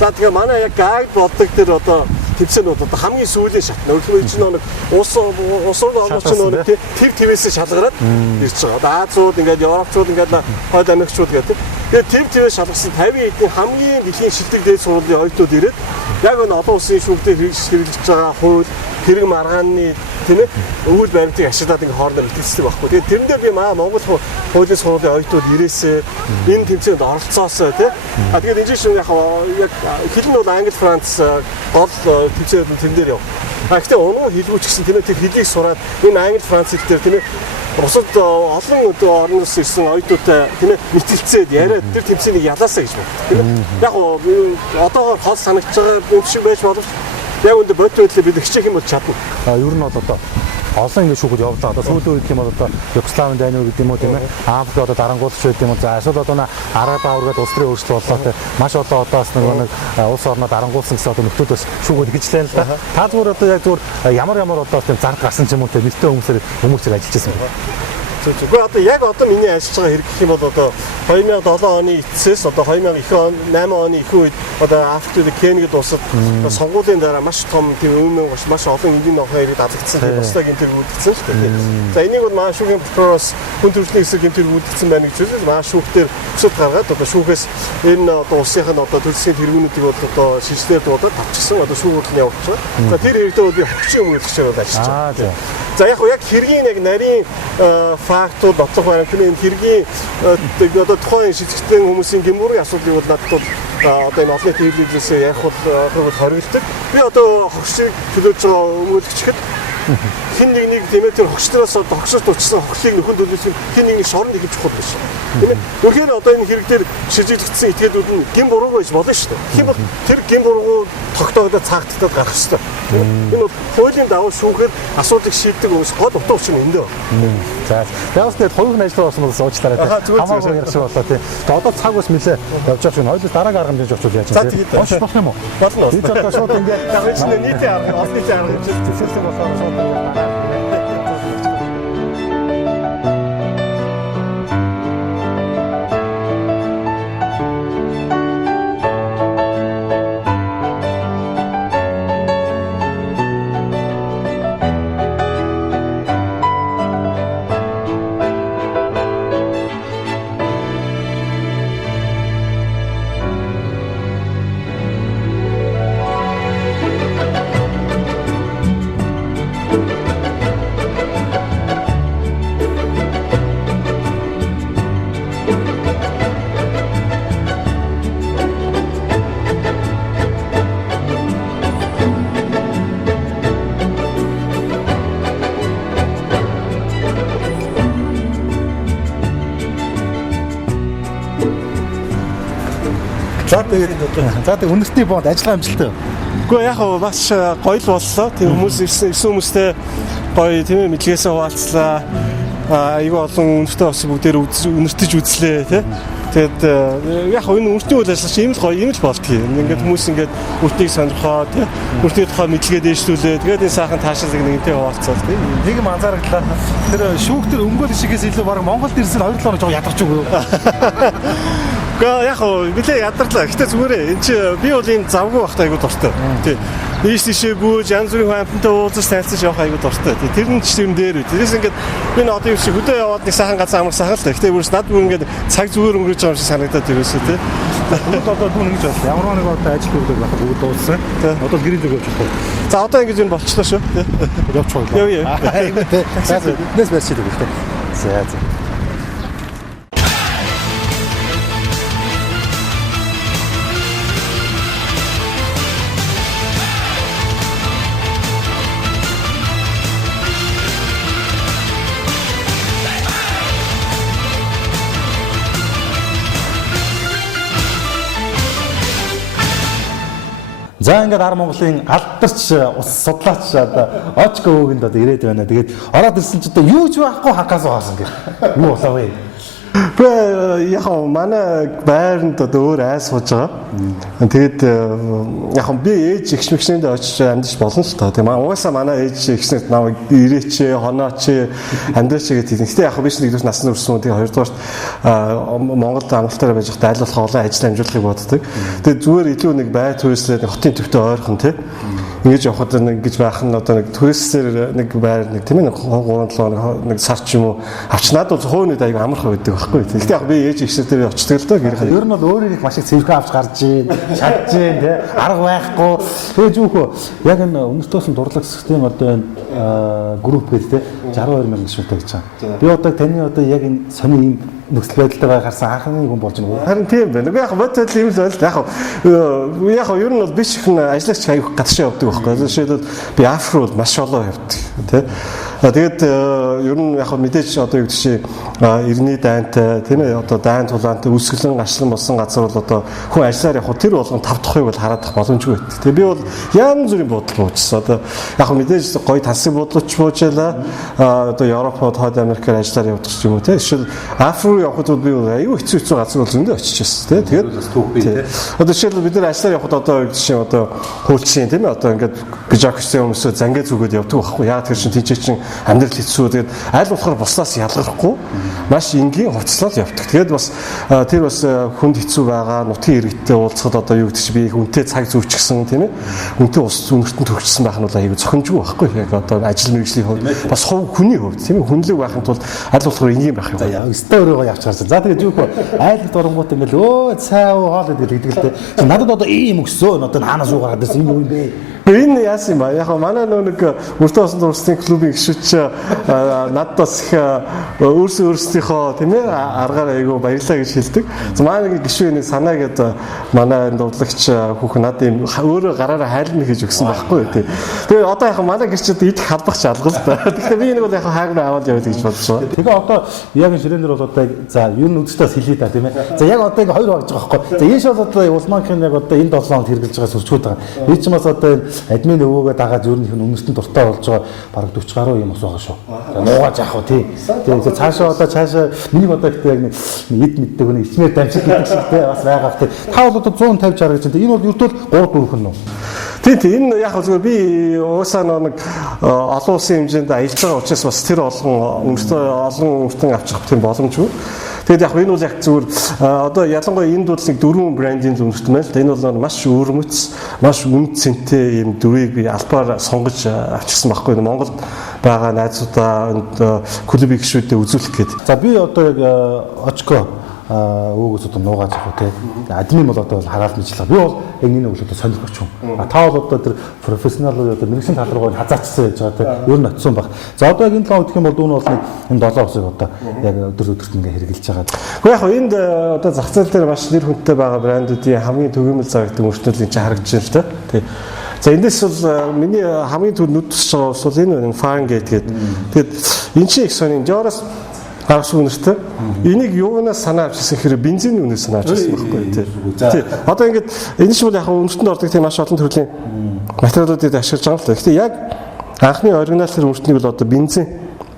За тэгээ манай яг гайд болдог тэр одоо тэмцээнүүд одоо хамгийн сүүлийн шатна. Өөрөлдөө чинь нэг улс орнууд чинь нэг тэр твээс шалгараад ирж байгаа. Одоо Азиуд ингээд Европчууд ингээд хойд Америкчууд гэдэг. Тэгээд тэр твээс шалгасан 50 эдийн хамгийн дэлхийн шилдэг дээд сургуулийн оюутнууд ирээд яг энэ олон улсын шүүхтээр хэрэгжиж байгаа хууль хэрэг маргааны тийм ээ өвөл баримтыг ашиглаад ингээд хоорондоо бэлтгэдэг байхгүй. Тэгээд тэрэн дээр би Монгол хуулийн сургуулийн оюутнууд ирээсээ энэ тэмцээнд оролцоосоо тийм. Тэгээд энэ чинь яг хэл нь бол англи, франц гол тэмцээнд тэн дээр яв. Гэхдээ унуу хэлгүй ч гэсэн тийм ээ тэр хэлийг сураад энэ англи, франц хэл дээр тийм ээ бусад олон орноос ирсэн оюутнуудтай тийм ээ мэтгэлцээд яриад тэр тэмцээнийг ялаасаа гэж байна. Тийм ээ. Яг одоогоор хол санагдж байгаа юм шиг байж боловч яг үүнд бодит байдлаа бид хичээх юм бол чадна. Ер нь бол одоо олон ингэ шүүхүүд явуулдаг. Одоо сүүлийн үед гэх юм бол одоо Югославийн дайны үед юм уу тийм ээ. Африк одоо дарангуулч байд юм уу. За эсвэл одоо Араб аваргаад улс төрийн өөрчлөлт боллоо тийм. Маш олон одоос нэг улс орноо дарангуулсан гэсэн одоо нөхдөөс шүүхүүд гэжлээ л да. Та зүгээр одоо яг зүгээр ямар одоо тийм зард гарсан ч юм уу тийм нэртэй хүмүүсээр ажиллаж байсан юм. Зүгээр одоо яг одоо миний ажиллаж байгаа хэрэг гэх юм бол одоо 2007 оны эцэс одоо 2008 оны их үед одоо Африкт Кенийд улсад сонгуулийн дараа маш том тийм өмнө маш олон энгийн нохоо ирээд алгдсан тийм баслаа гэмтэр үүдгдсэн шүү дээ. За энийг бол манай шүүхийн прокуророос хүн төрөлхтний хэсэг гэмтэр үүдгдсэн байна гэж үзэл манай шүүхтэр өсөлт гаргаад одоо шүүхээс энэ одоо улсын одоо төлөвлөсгийн тэргүүнүүдийг бол одоо шийдлээр дуудаад тавьчихсан одоо шүүх хөтөлбөр явуулж байгаа. За тэр хэрэгтээ би хөгжим үйлчлэгчээр бол ажиллаж байгаа. За яг хэргийн яг нарийн фактууд бодлого байна. Тэр хэргийн одоо тухайн шийдэгчдийн хүмүүсийн гэмбүрийн асуудлыг бол надад бол одоо энэ олон нийтийн хэллэгээс ярих бол хоригддаг. Би одоо хогшийг төлөөж байгаа өмгөөлөгчд хин нэг тийм ээ тэр хогчдоос хогшд учсан хохлыг нөхөн төлөвлөсөн хин нэг шоронд их чухал биш. Тийм ээ. Үнэхээр одоо энэ хэрэг дээр шижиглэгдсэн этгээдүүд нь гин буруу байж болно шүү дээ. Тийм бол тэр гин буруу тогтоогдоод цаагдтаад гарах хэрэгтэй. Энэ бол хуулийн давуу шүүхээр асуудлыг шийддэг хүмүүс гол утга учир нь энэ дээ. За тэгээс тэгээд хоёрын ажил болсон бол суучлаарай. Хамаагүй ярих шиг болоо тий. Тэгээд одоо цаг ус мэлээ явж байгаа чинь хоёул дараагийн арга хэмжээж явуул яаж тий. Маш болох юм уу? Болно. Би одоо шууд ингээд нийтийн арга, олон нийтийн арга хэмжээж зөвшөөрсөн болохоор шууд ингээд За тэгээд үнэртний бонд ажиллагаа амжилттай. Гэхдээ яг бас гоё л боллоо. Тийм хүмүүс ирсэн хүмүүстэй гоё тийм ээ мэдлэгээсээ хуваалцлаа. Айгүй олон үнэртэй бас бүгдээр үнэртэж үзлээ тий. Тэгээд яг энэ үнэртний үйл ажиллагаа ийм л гоё ийм л болдгий. Ингээд хүмүүс ингээд үртнийг сонирхоо тий. Үртний тухай мэдлэгээ дээшлүүлээ. Тэгээд энэ сайхан таашаалыг нэгэнтэй хуваалцаад тий. Нэг юм анзаараглаа. Тэр шүүх төр өмгөөл шигээс илүү баг Монголд ирсэн 2 7 хоног ядарч үгүй. Гэхдээ яг нэлээ ядарлаа. Гэтэ зүгээрээ эн чи би бол ийм завгүй багт айгуу дуртай. Тий. Ийш тийшээ гүйж янз бүрийн хамтантай уулзаж танилцаж явах айгуу дуртай. Тий. Тэр нь ч юм дээр үү. Тэрээс ингээд би одоо юу шиг хөдөө яваад нэг сайхан газар амарсан л та. Гэтэ бүрс над бүр ингээд цаг зүгээр өнгөрөж байгаа юм шиг санагдаад тэрөөсөө тий. Одоо дүүн ингэж байна. Ямар нэг одоо ажил үйлдэл байх бүгд дууссан. Одоо гэрэлэг явж байна. За одоо ингэж энэ болчихлоо шүү. Явчих уу. Яв. Айгуу тий. Нэс барьчих үү тий. За. За ингээд Ар Монголын алдарч ус судлаач одоо Очко өвгөнд одоо ирээд байна. Тэгээд ороод ирсэн ч одоо юу ч байхгүй хагаас хоосон гэх. Юу болоо вэ? Яг манай байранд одоо өөр айс сууж байгаа. Тэгээд яг би ээж эгч мэгчнэнд очиж амьдч болно л тоо. Тийм угаасаа манай ээж эгчнэд намайг ирээч, хонооч, амьдраач гэдэг. Гэтэ яг би ч нэгдүгээр насны өрсөн. Тэгээд хоёрдугаар Монголд амралтаараа байж байхдаа аль болох олон ажил амжуулахыг боддог. Тэгээд зүгээр илүү нэг байр төрөөслөө хотын төвтэй ойрхон тийм ингэж явхад нэг гэж байх нь одоо нэг туристээр нэг байр нэг тийм ээ 3-7 нэг сар ч юм уу авчнаад бол хойнод аяг амархан байдаг байхгүй. Гэхдээ яг би ээж ихсээр очдөг л доо гэрээ. Ер нь бол өөрийг маш их цэвэрхэн авч гарч ийн, чадж ийн тий арга байхгүй. Тэгээд юу хөө яг энэ өмнөдөөсөн дурлаг систем одоо энэ групп гэдэг тий 62 мянган гишүүнтэй гэж байгаа. Би одоо таны одоо яг энэ сони ийм нөхцөл байдалтай гарсан анхны хүн болж байна уу? Харин тийм байна. Би яг бодтол ийм л байл. Яг ер нь бол би ч их ажиллагч аяг гадагшаа явдаг байхгүй. Жишээлбэл би афро бол маш олон явдаг тий. Тэгээд ер нь яг мэдээж одоо юу гэдэг чинь иргэний дайнтай тийм ээ одоо дайн тулаантай үсгэлэн гашлан болсон газар бол одоо хүн ажиллаар явах тэр болгон 5 дахь бол хараад боломжгүй байдаг. Тэгээд би бол янз бүрийн бодлого уучсан. Одоо яг мэдээж гоё тансаг бодлогоч буужаалаа. Одоо Европод, Хойд Америкаар ажиллаар явдаг ч юм уу тийм. Жишээл афро явахад бол би аюу хэцүү газар бол зөндөө очиж байсан тийм. Тэгээд одоо жишээл бид нар ажиллаар явахад одоо юу гэдэг чинь одоо хуульчин тийм ээ одоо ингээд бижакчтай хүмүүсээ зангаа зүгээд явдаг байхгүй. Яг тэр чинь тийч чинь амьдрал хэцүү. Тэгээд аль болохоор буснаас ялгархгүй маш энгийн хувцлал явдаг. Тэгээд бас тэр бас хүнд хэцүү байгаа нутгийн иргэдтэй уулзахад одоо юу гэдэг чи би хүнтэй цаг зүйчгсэн тийм ээ. Хүнтэй ус үнэртэн төгссөн байх нь бол аягүй зохимжгүй байхгүй. Яг одоо ажил мэргэжлийн хувьд бас хүний хувьд тийм ээ. Хүнлэг байхын тулд аль болохоор энгийн байх юм. За яа стойроо явж гарсан. За тэгээд юу хөө айлт оронгууд ингээл өө цаа хоол гэдэг л дээ. Надад одоо ийм өгсөө одоо хаанаас уу гараад ирсэн юм бэ? Энэ яасан юм ба? Яг манай нэг өртөө усан улсын клубын гишүүч надад бас их өөрсдийнхөө тийм ээ аргаар айгу баярлаа гэж хэлдэг. Манай гишүүний санаа гэдэг манай дуудлагч хүүхэн надад юм өөрөө гараараа хайлна гэж өгсөн байхгүй тийм. Тэгээ одоо яг манай гэрчүүд идэх халбах шалгал та. Тэгэхээр би нэг бол яг хаагнаа аваад яваад гэж бодож байна. Тэгээ одоо яг ширээнээр бол одоо за ер нь үдчтээс хэлээ та тийм ээ. За яг одоо ингээ хоёр багж байгаа байхгүй. За энэ бол одоо Улманкын яг одоо энэ 7 хоног хэрэгжилж байгаа сүрчүүд байгаа. Би ч бас одоо админ өвөөгөө дагаад ер нь үнэртэн дуртай болж байгаа бараг 40 гаруй юм ус байгаа шүү. За нуугаж яах вэ тий. Тэгээ цаашаа одоо миний одоо ихтэй яг нэг эд мэддэг нэг ичмээр дамжих гэдэг шиг тий бас байгаа тий. Та бол одоо 150 60 гэж энэ бол ердөө 3 4 хүн үү. Тийм энэ яг зүгээр би уусаа нэг олон улсын хэмжээнд аялж байгаа учраас бас тэр олон өртөн авчих тийм боломжгүй. Тэгэд яг энэ бол яг зүгээр одоо ялангуяа энд бол нэг 4 брендийн зөвлөлт байна л да. Энэ бол маш өөрмөц, маш үн цэнтэй юм дүрийг би албаар сонгож авчихсан байхгүй. Монголд байгаа найзуудаа клубын гишүүдэд үзүүлэх гээд. За би одоо яг очко өвгөөс одоо нуугаж авах тий. Админ бол одоо хараалт мэдлээ. Би бол яг энэ өглөө одоо сонирхож хүн. Та бол одоо тэр профессионал одоо мэрэгсэн тал руу хазаачсан гэж байгаа тий. Ер нь очсон баг. За одоо яг энэ лоо гэх юм бол дүүн бол нэг энэ 7 усыг одоо яг өдөрт ингээ хэрэгжилж байгаа. Гэхдээ яг энд одоо зах зээл дээр маш нэр хүндтэй байгаа брэндүүдийн хамгийн төгөөмөл зарагдсан өртнөлийн чинь харагдж байна л да. Тий. За эндээс бол миний хамгийн түр нүд тусч байгаа бол энэ Fahrenheit гэдэг. Тэгэд энэ чинь их сони Жороос агш үнэртэй. Энийг юунаас санаа авчихсан хэрэг бензиний үнээс санаа авчихсан байхгүй тий. Одоо ингээд энэ ч бол яг үнэртэнд ордог тийм маш олон төрлийн материалуудыг ашиглаж байгаа л та. Гэхдээ яг анхны оригинал тэр үнэртнийг бол одоо бензин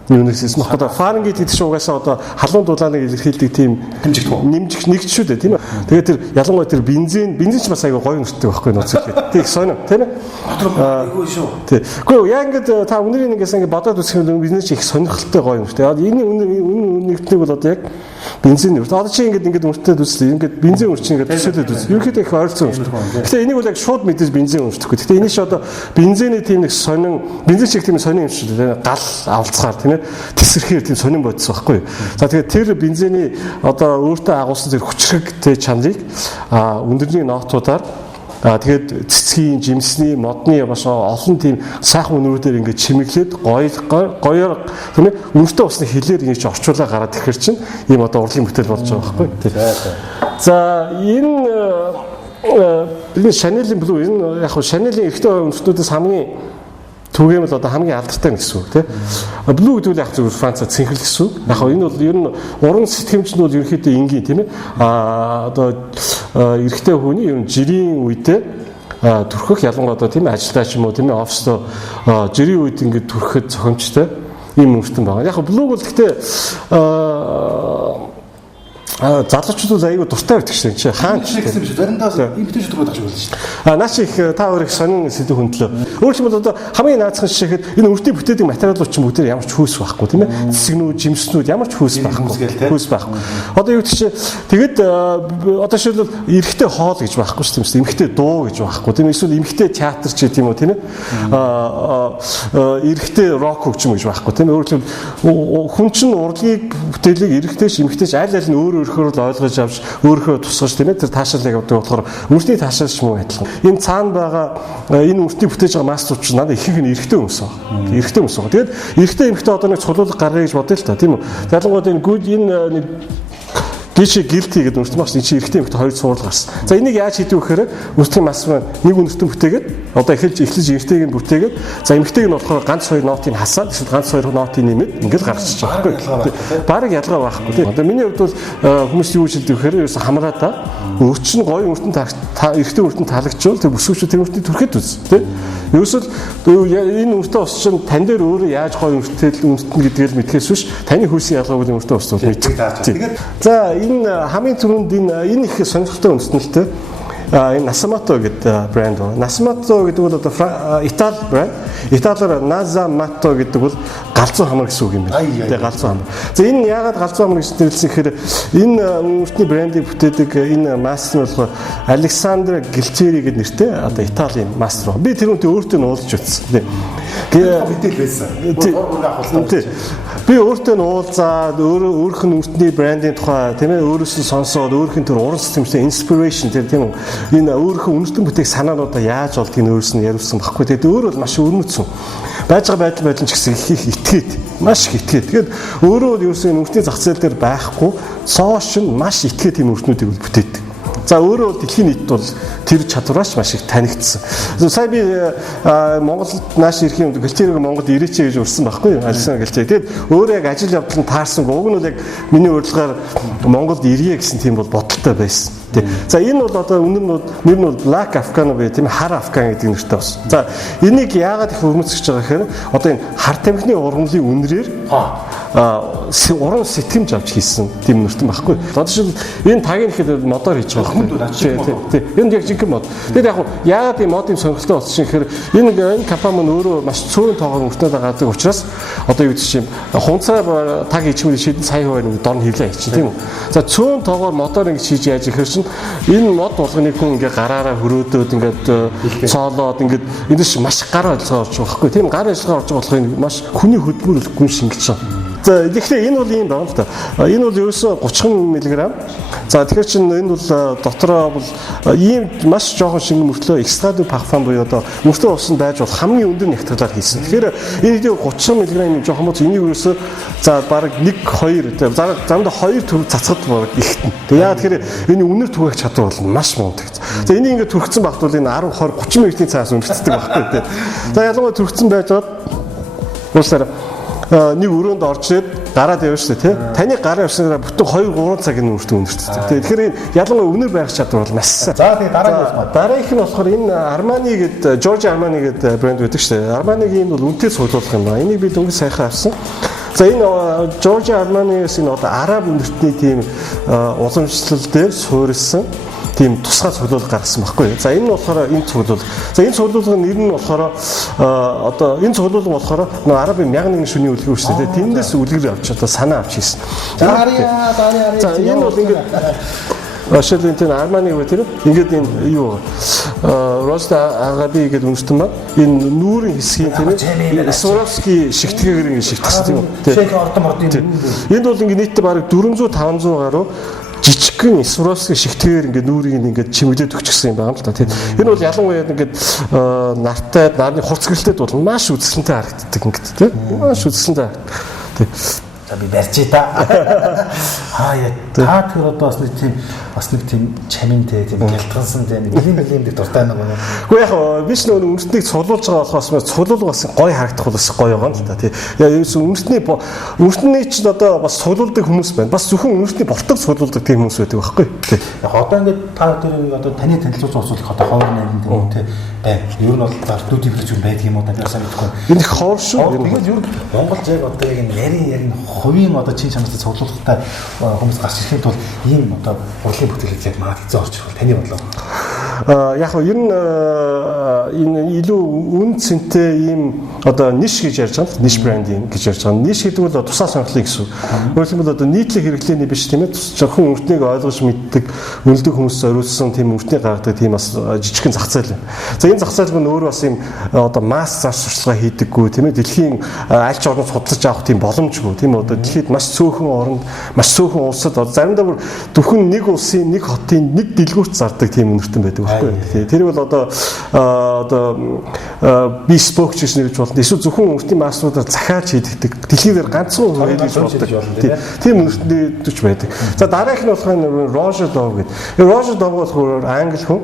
юунаас хийсэн багтаа Fahrenheit гэдэг чинь угаасаа одоо халуун дулааныг илэрхийлдэг тийм нэмжих нэгч шүү дээ тийм ээ. Тэгээд тэр ялангуяа тэр бензин ч бас аяга гоё үнэртэй байхгүй нууц хэлээ. Тэг сонио тийм ээ. Айгүй шүү. Тий. Гэхдээ яг ингээд та үнэрийн ингээс ингээд бодоод үзэх юм бизнес их сонирхолтой гоё үнэртэй. Энэ үнэртнийг бол одоо яг бензин үнэртэй. Одоо чи ингээд үнэртэй үзлээ. Ингээд бензин үнэр чинь ингээд төсөөлөд үз. Ерөнхийдөө их ойролцоо үнэртэй. Гэхдээ энийг бол яг шууд мэдээж бензин үнэртэхгүй. Гэхдээ энийг ч одоо бензиний тийм нэг сонин бензин шиг тийм сонин юм шүү дээ. Гал авалцгаар тийм тесэрхээр тийм сонин бодис байхгүй. За тэгээд тэр бензиний одоо өөртөө агуулсан тэр хүчрэг чанарыг өндөрний нотуудаар тэгээд цэцгийн, жимсний, модны бас олон тийм сайхан үнэрүүдээр ингээд чимэглээд гоёор тийм үнэртэй усны хилээр ингэж орчуулаа гараад ирэхэр чинь ийм одоо урлагийн бүтээл болж байгаа байхгүй. За энэ Chanel-ийн Blue энэ яг Chanel-ийн эрэгтэй үнэртнүүдээс хамгийн түгээмэл одоо хамгийн алдартай гэсэн үг тийм. Blue гэдэг нь яг зөвхөн Францад цэнхэл гэсэн үг. Яг энэ бол ер нь уран сэтгэмжид бол ерөнхийдөө энгийн тийм ээ. Одоо эрэгтэй хүний ер нь жирийн үедээ төрхөх ялангуяа одоо тийм ажилдаа ч юм уу тийм ээ оффистоо жирийн үед ингээд төрөхөд зохимжтой ийм үнэртэн байгаа. Яг Blue бол гэхдээ залуучууд айгүй дуртай байдаг шин чи хаан ч гэсэн биш заримдаа импэтэж дургуйдаг шиг болно шүү. Наач их та хоёрыг сонин сэдв хөндлөө. Өөрөөр хэлбэл одоо хамгийн наацхан жишээхэд энэ үрдийн бүтээдэг материалууд ч юм бүгд ямар ч хөөс байхгүй тийм ээ. Цэцгнүүд, жимснүүд ямар ч хөөс байхгүй. Хөөс байхгүй. Одоо юу гэдэг чи тэгэд одоо шилбэл эрэгтэй хоол гэж байхгүй шүү дээ. Эмэгтэй дуу гэж байхгүй тийм ээ. Эсвэл эмэгтэй театр ч гэдэг юм уу тийм ээ. Эрэгтэй рок гэж юм гэж байхгүй тийм ээ. Өөрөөр хэлбэл хүн чинь урлагийг бүтээлийг эрэгтэй ч эмэгтэй ч аль аль нь өөр өөрөөр л ойлгож авч өөрөөр тусгаж тийм ээ тэр таашаалыг авдаг болохоор үрдний таашаал ч юм уу адилхан. Энэ цаана байгаа энэ үрдний бүтээж байгаа мастерууд ч надад ихэнх нь эрэгтэй хүмүүс байна. Эрэгтэй хүмүүс байна. Тэгээд эрэгтэй эмэгтэй одоо нэг цулуулга гаргая гэж бодъё л та тийм үү. Ялангуяа энэ Гişи гилти гэдэг үнэртэн багш чи эрэгтэй эмэгтэй хоёр цуврал гарсан. За энийг яаж хийдэг вэ гэхээр үнэртэн мас маань нэг үнэртэн бүтээгээд одоо эхэлж эрэгтэйг нь бүтээгээд за эмэгтэйг нь болохоор ганц хоёр нотыг хасаад эсвэл ганц хоёр нотыг нэмээд ингээд гаргачих жоохгүй. Бараг ялгаа байхгүй тийм. Одоо миний хувьд бол хүмүүс юу хэлдэг вэ гэхээр ерөөсө хамраа та өрчин гоё үнэртэн эрэгтэй үнэртэн талагчвал тэр бүсгүүчүүд тэр үнэртний төрөхөд үз тийм. Ерөөсөл энэ үнэртэн ус чинь тань дээр өөрөө яаж гоё үнэртэн гэдгээр мэдхээс биш таны хүйсийн ялгааг үнэртэн ус бол мэддэг. За энэ хамгийн түрүүнд энэ их сонирхолтой үндэслэлтэй энэ Nasamato гэдэг брэнд байна. Nasamato гэдэг бол одоо Итали брэнд. Италиар Nasamato гэдэг бол галзуу хамар гэсэн үг юм байна. Тэгээ галзуу хамар. За энэ яагаад галзуу хамар гэж нэрлсэн гэхээр энэ үнэртний брендийг бүтээдэг энэ мастер нь болохоор Александро Гилчери гэдэг нэртэй одоо Италийн мастер. Би тэр үнтэй өөртөө нь уулзч үзсэн. Мэдээл байсан. Би өөртөө нь уулзаад өөрийнх нь үнэртний брендийн тухай тийм ээ өөрөөсөө сонсоод өөрийнх нь тэр уран сэтгэмжтэй inspiration тэр тийм үү энэ өөрийнхөө үнэртэн бүтээх санаануудаа яаж болдгийг өөрөөс нь яриулсан баггүй. Тэгээд өөр бол маш өрнөцсөн. Байж байгаа байдал ч гэсэн их итгээд, маш их итгээд. Тэгээд өөрөө ерөөсөө үнэртний зах зээл дээр байхгүй цоош нь маш итгээд тийм үнэртнүүдийг бүтээдэг. За өөрөө бол дэлхийн нийтэд бол тэр чадвараас маш их танигдсан. Сая би Монголд нааш ирэх юм гэлтээрээ Монголд ирээч гэж урьсан байхгүй юу? Альсан гэлтээ. Тэгээд өөрөө яг ажил явдал нь таарсан. Уг нь бол яг миний урилгаар Монголд ирье гэсэн тийм бол бодолтой байсан. За энэ бол одоо нэр нь бол Black Afghan бай тийм хар Афган гэдэг нэртэй болсон. За энийг яагаад их өрмөцөж байгаа гэхээр одоо энэ хар тамхины ургамлын үнрээр уран сэтгэмж авч хийсэн тийм нэртэн байхгүй. Одоо жишээл энэ тагийн ихэд модоор хийж байгаа байхгүй. Тийм. Энэ яг жинхэнэ мод. Тэгээд яг яагаад энэ модын сонирхолтой болсон юм гэхээр энэ компани маань өөрөө маш цөөн тоогоор өртөд байгаа учраас одоо юу гэж юм хунцаа таг ичмэл шийдэн сая хуваар нэг дорн хийлээ чинь тийм үү. За цөөн тоогоор модоор ингэж хийж яаж ихээр чинь энэ мод болгоныг хүн ингээ гараараа хөрөөдөөд ингээд цоолоод ингээд энэ чинь маш гар ажиллагаа орж байгаа байхгүй тийм гар ажиллагаа орж байгаа болохыг маш хүний хөдөлмөр гүн шингэж байгаа. За тэгэхээр энэ бол юм байна л да. Энэ бол ерөөсөө 30 мг. За тэгэхээр чинь энэ бол дотроо бол ийм маш жоохон шингэн мөртлөө экстрадо парфум буюу одоо мөртөө усан байж бол хамгийн өндөр нягтралаар хийсэн. Тэгэхээр энэ 30 мг юм жоохон мод энийг ерөөсөө за баг 1 2 замд 2 төв цацгад баг ихтэн. Тэгээ яа тэгэхээр энэ үнэр түгээх чадвар бол маш мундаг. За энийг ингээд түрхсэн багт бол энэ 10 20 30 минутын цаас үнэртдэг багтай. За ялангуяа түрхсэн байж бод уусаар нэг өрөөнд орж ирээд гараад явна шүү дээ тий. Таны гараа явснараа бүтэн 2 3 цагийн үрдэн үнэртдэг. Тэгэхээр энэ ялангуяа үнэр байх чадвар бол маш сайн. За тэгээ дараагийнх нь болохоор энэ Armani гэдэг Giorgio Armani гэдэг брэнд байдаг шүү дээ. Armani-гийн бол үнэтэй цуглуулах юм байна. Энийг би дөнгөж сайхан авсан. За энэ Giorgio Armani-с энэ одоо араб үнэртний тийм уламжлал дээр суурилсан тийм тусгай цуглуулга гаргасан байхгүй. За энэ нь болохоор энэ цуглуулга. За энэ цуглуулгын нэр нь болохоор одоо энэ цуглуулга болохоор арабын 1001 шөнийн үлгэр шүү дээ. Тэндээс үлгэр авч одоо санаа авч хийсэн. За энэ бол ингээд Шилэнтэн Армани гэх тийм ингээд энэ юу Роста Агаби гэдэг үнэртэн ба энэ нүүрийн хэсгийн тийм Сваровский шигтгэгээр ингээд шигтгсэн тийм үү. Шейх ордон энд бол ингээд нийтдээ бараг 400 500 гаруй жижигхэн Сваровский шигтгэгээр ингээд нүүрийг ингээд чимэглээд өгчихсэн юм байна л да. Тэгэхээр энэ бол ялангуяа ингээд нартай нарны хурц гэрэлтэд бол маш үзэсгэлэнтэй харагддаг ингээд тийм маш үзэсгэлэнтэй. За би барьчих та. Яа та тэр одоо бас нэг тийм чаминтэй тийм гялтгансан тийм бэлэн дуртай нэг байна. Гэхдээ яг биш нөр үнэртнийг цулуулж байгаа болохоос цулуулга бас гоё харагдах бол гоё байгаа л да тий. Яа үнэртний чинь одоо бас цулуулдаг хүмүүс байна. Бас зөвхөн үнэртний бортог цулуулдаг тийм хүмүүс байдаг байхгүй тий. Яг одоо ингээд та тэрийг одоо таны танилцуулж уучлах одоо ховор найрын тийм үү тий. Ер нь бол дүүд хэлж байдаг юм уу та яасан гэдэггүй. Энэ их ховор шүү. Тэгээд ер нь Монголд яг одоо яг нарийн хувийн одоо чин чанартай цуглуулгатай хүмүүс гарч ирэхэд бол ийм одоо урлагийн бүтээлүүд яг маад хэзээ орж ирэх бол таны бодлоо. Яг нь ер нь энэ илүү үн цэнтэй ийм одоо ниш гэж ярьж байгаа юм. Ниш брендинг гэж ярьж байгаа. Ниш гэдэг бол тусаа сонирхлын гэсэн. Өөрөлдөө одоо нийтлэг хэрэглээний биш тийм ээ. Зөвхөн үртнийг ойлгож мэддэг, үнэлдэг хүмүүс зориулсан тийм үртний гаргадаг тийм бас жижигхэн зах зээл байна. За энэ зах зээл нь өөрөө бас ийм одоо масс зар сурталчилгаа хийдэггүй тийм ээ. Дэлхийн аль ч орноос худалдаж авах тийм боломжгүй тийм ээ. Одоо дэлхийд маш цөөхөн оронд, маш цөөхөн улсад заримдаа бүр зөвхөн нэг улсын, нэг хотын нэг дэлгүүрт зардаг тийм үнэртэн байдаг байхгүй. Тэр бол одоо би спокч гэж нэрж болно. Эсвэл зөвхөн үнэртний массуудаар захиалж хийдэг. Дэлхийдэр ганцхан хүн гэж болдог. Тийм үнэртний төч байдаг. За дараах нь болохоор Roger Dove гэдэг. Roger Dove болохоор англи хүн.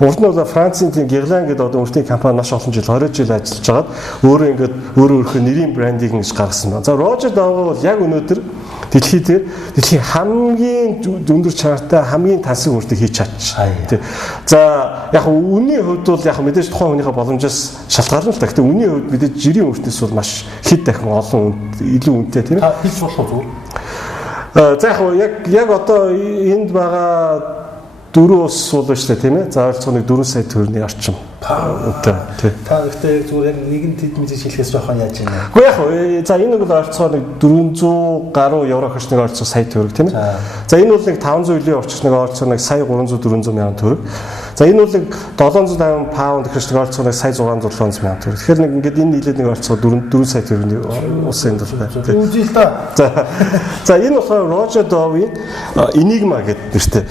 Урд нь бол Францын тийм Guerlain гэдэг одоо үнэртний компани маш олон жил 20 жил ажиллаж байгаад өөрөө ингээд өөрийнхөө нэрийн брендинг гэж гаргасан байна. За Roger Dove бол яг өнөөдөр дэлхийн хамгийн өндөр чанартай хамгийн тансаг үрдийг хийж чадчих. За яг үнийн хувьд бол яг мэдээж тухайн хүнийхээ боломжоос шалтгаална л та. Гэхдээ үнийн хувьд мэдээж жирийн үрднээс бол маш хэд дахин олон илүү үнэтэй тийм ээ. Хийж болох уу? За яг одоо энд байгаа 4 улс бол шүү дээ тийм ээ. За ойролцоогоо 4 сая төгрөгийн орчим Та гэхдээ зүгээр яг нэгэн тэд мэдээж хэлэхээс жоохон яаж байна. Гэхдээ яг за энэ бол ойрцоо нэг 400 гаруй евро хөрч нэг ойрцоо сая төгрөг тийм ээ. За энэ бол нэг 500 үеийн орчим нэг ойрцоо нэг сая 300 400 мянган төгрөг. За энэ бол нэг 750 паунд хөрч нэг ойрцоо нэг сая 600 700 мянган төгрөг. Тэгэхээр нэг ингээд энэ нийлээд нэг ойрцоо 4 сая төгрөгийн усын дултай. Үгүй л та. За энэ болохоор Рожер Довийн Enigma гэдэг нэртэй.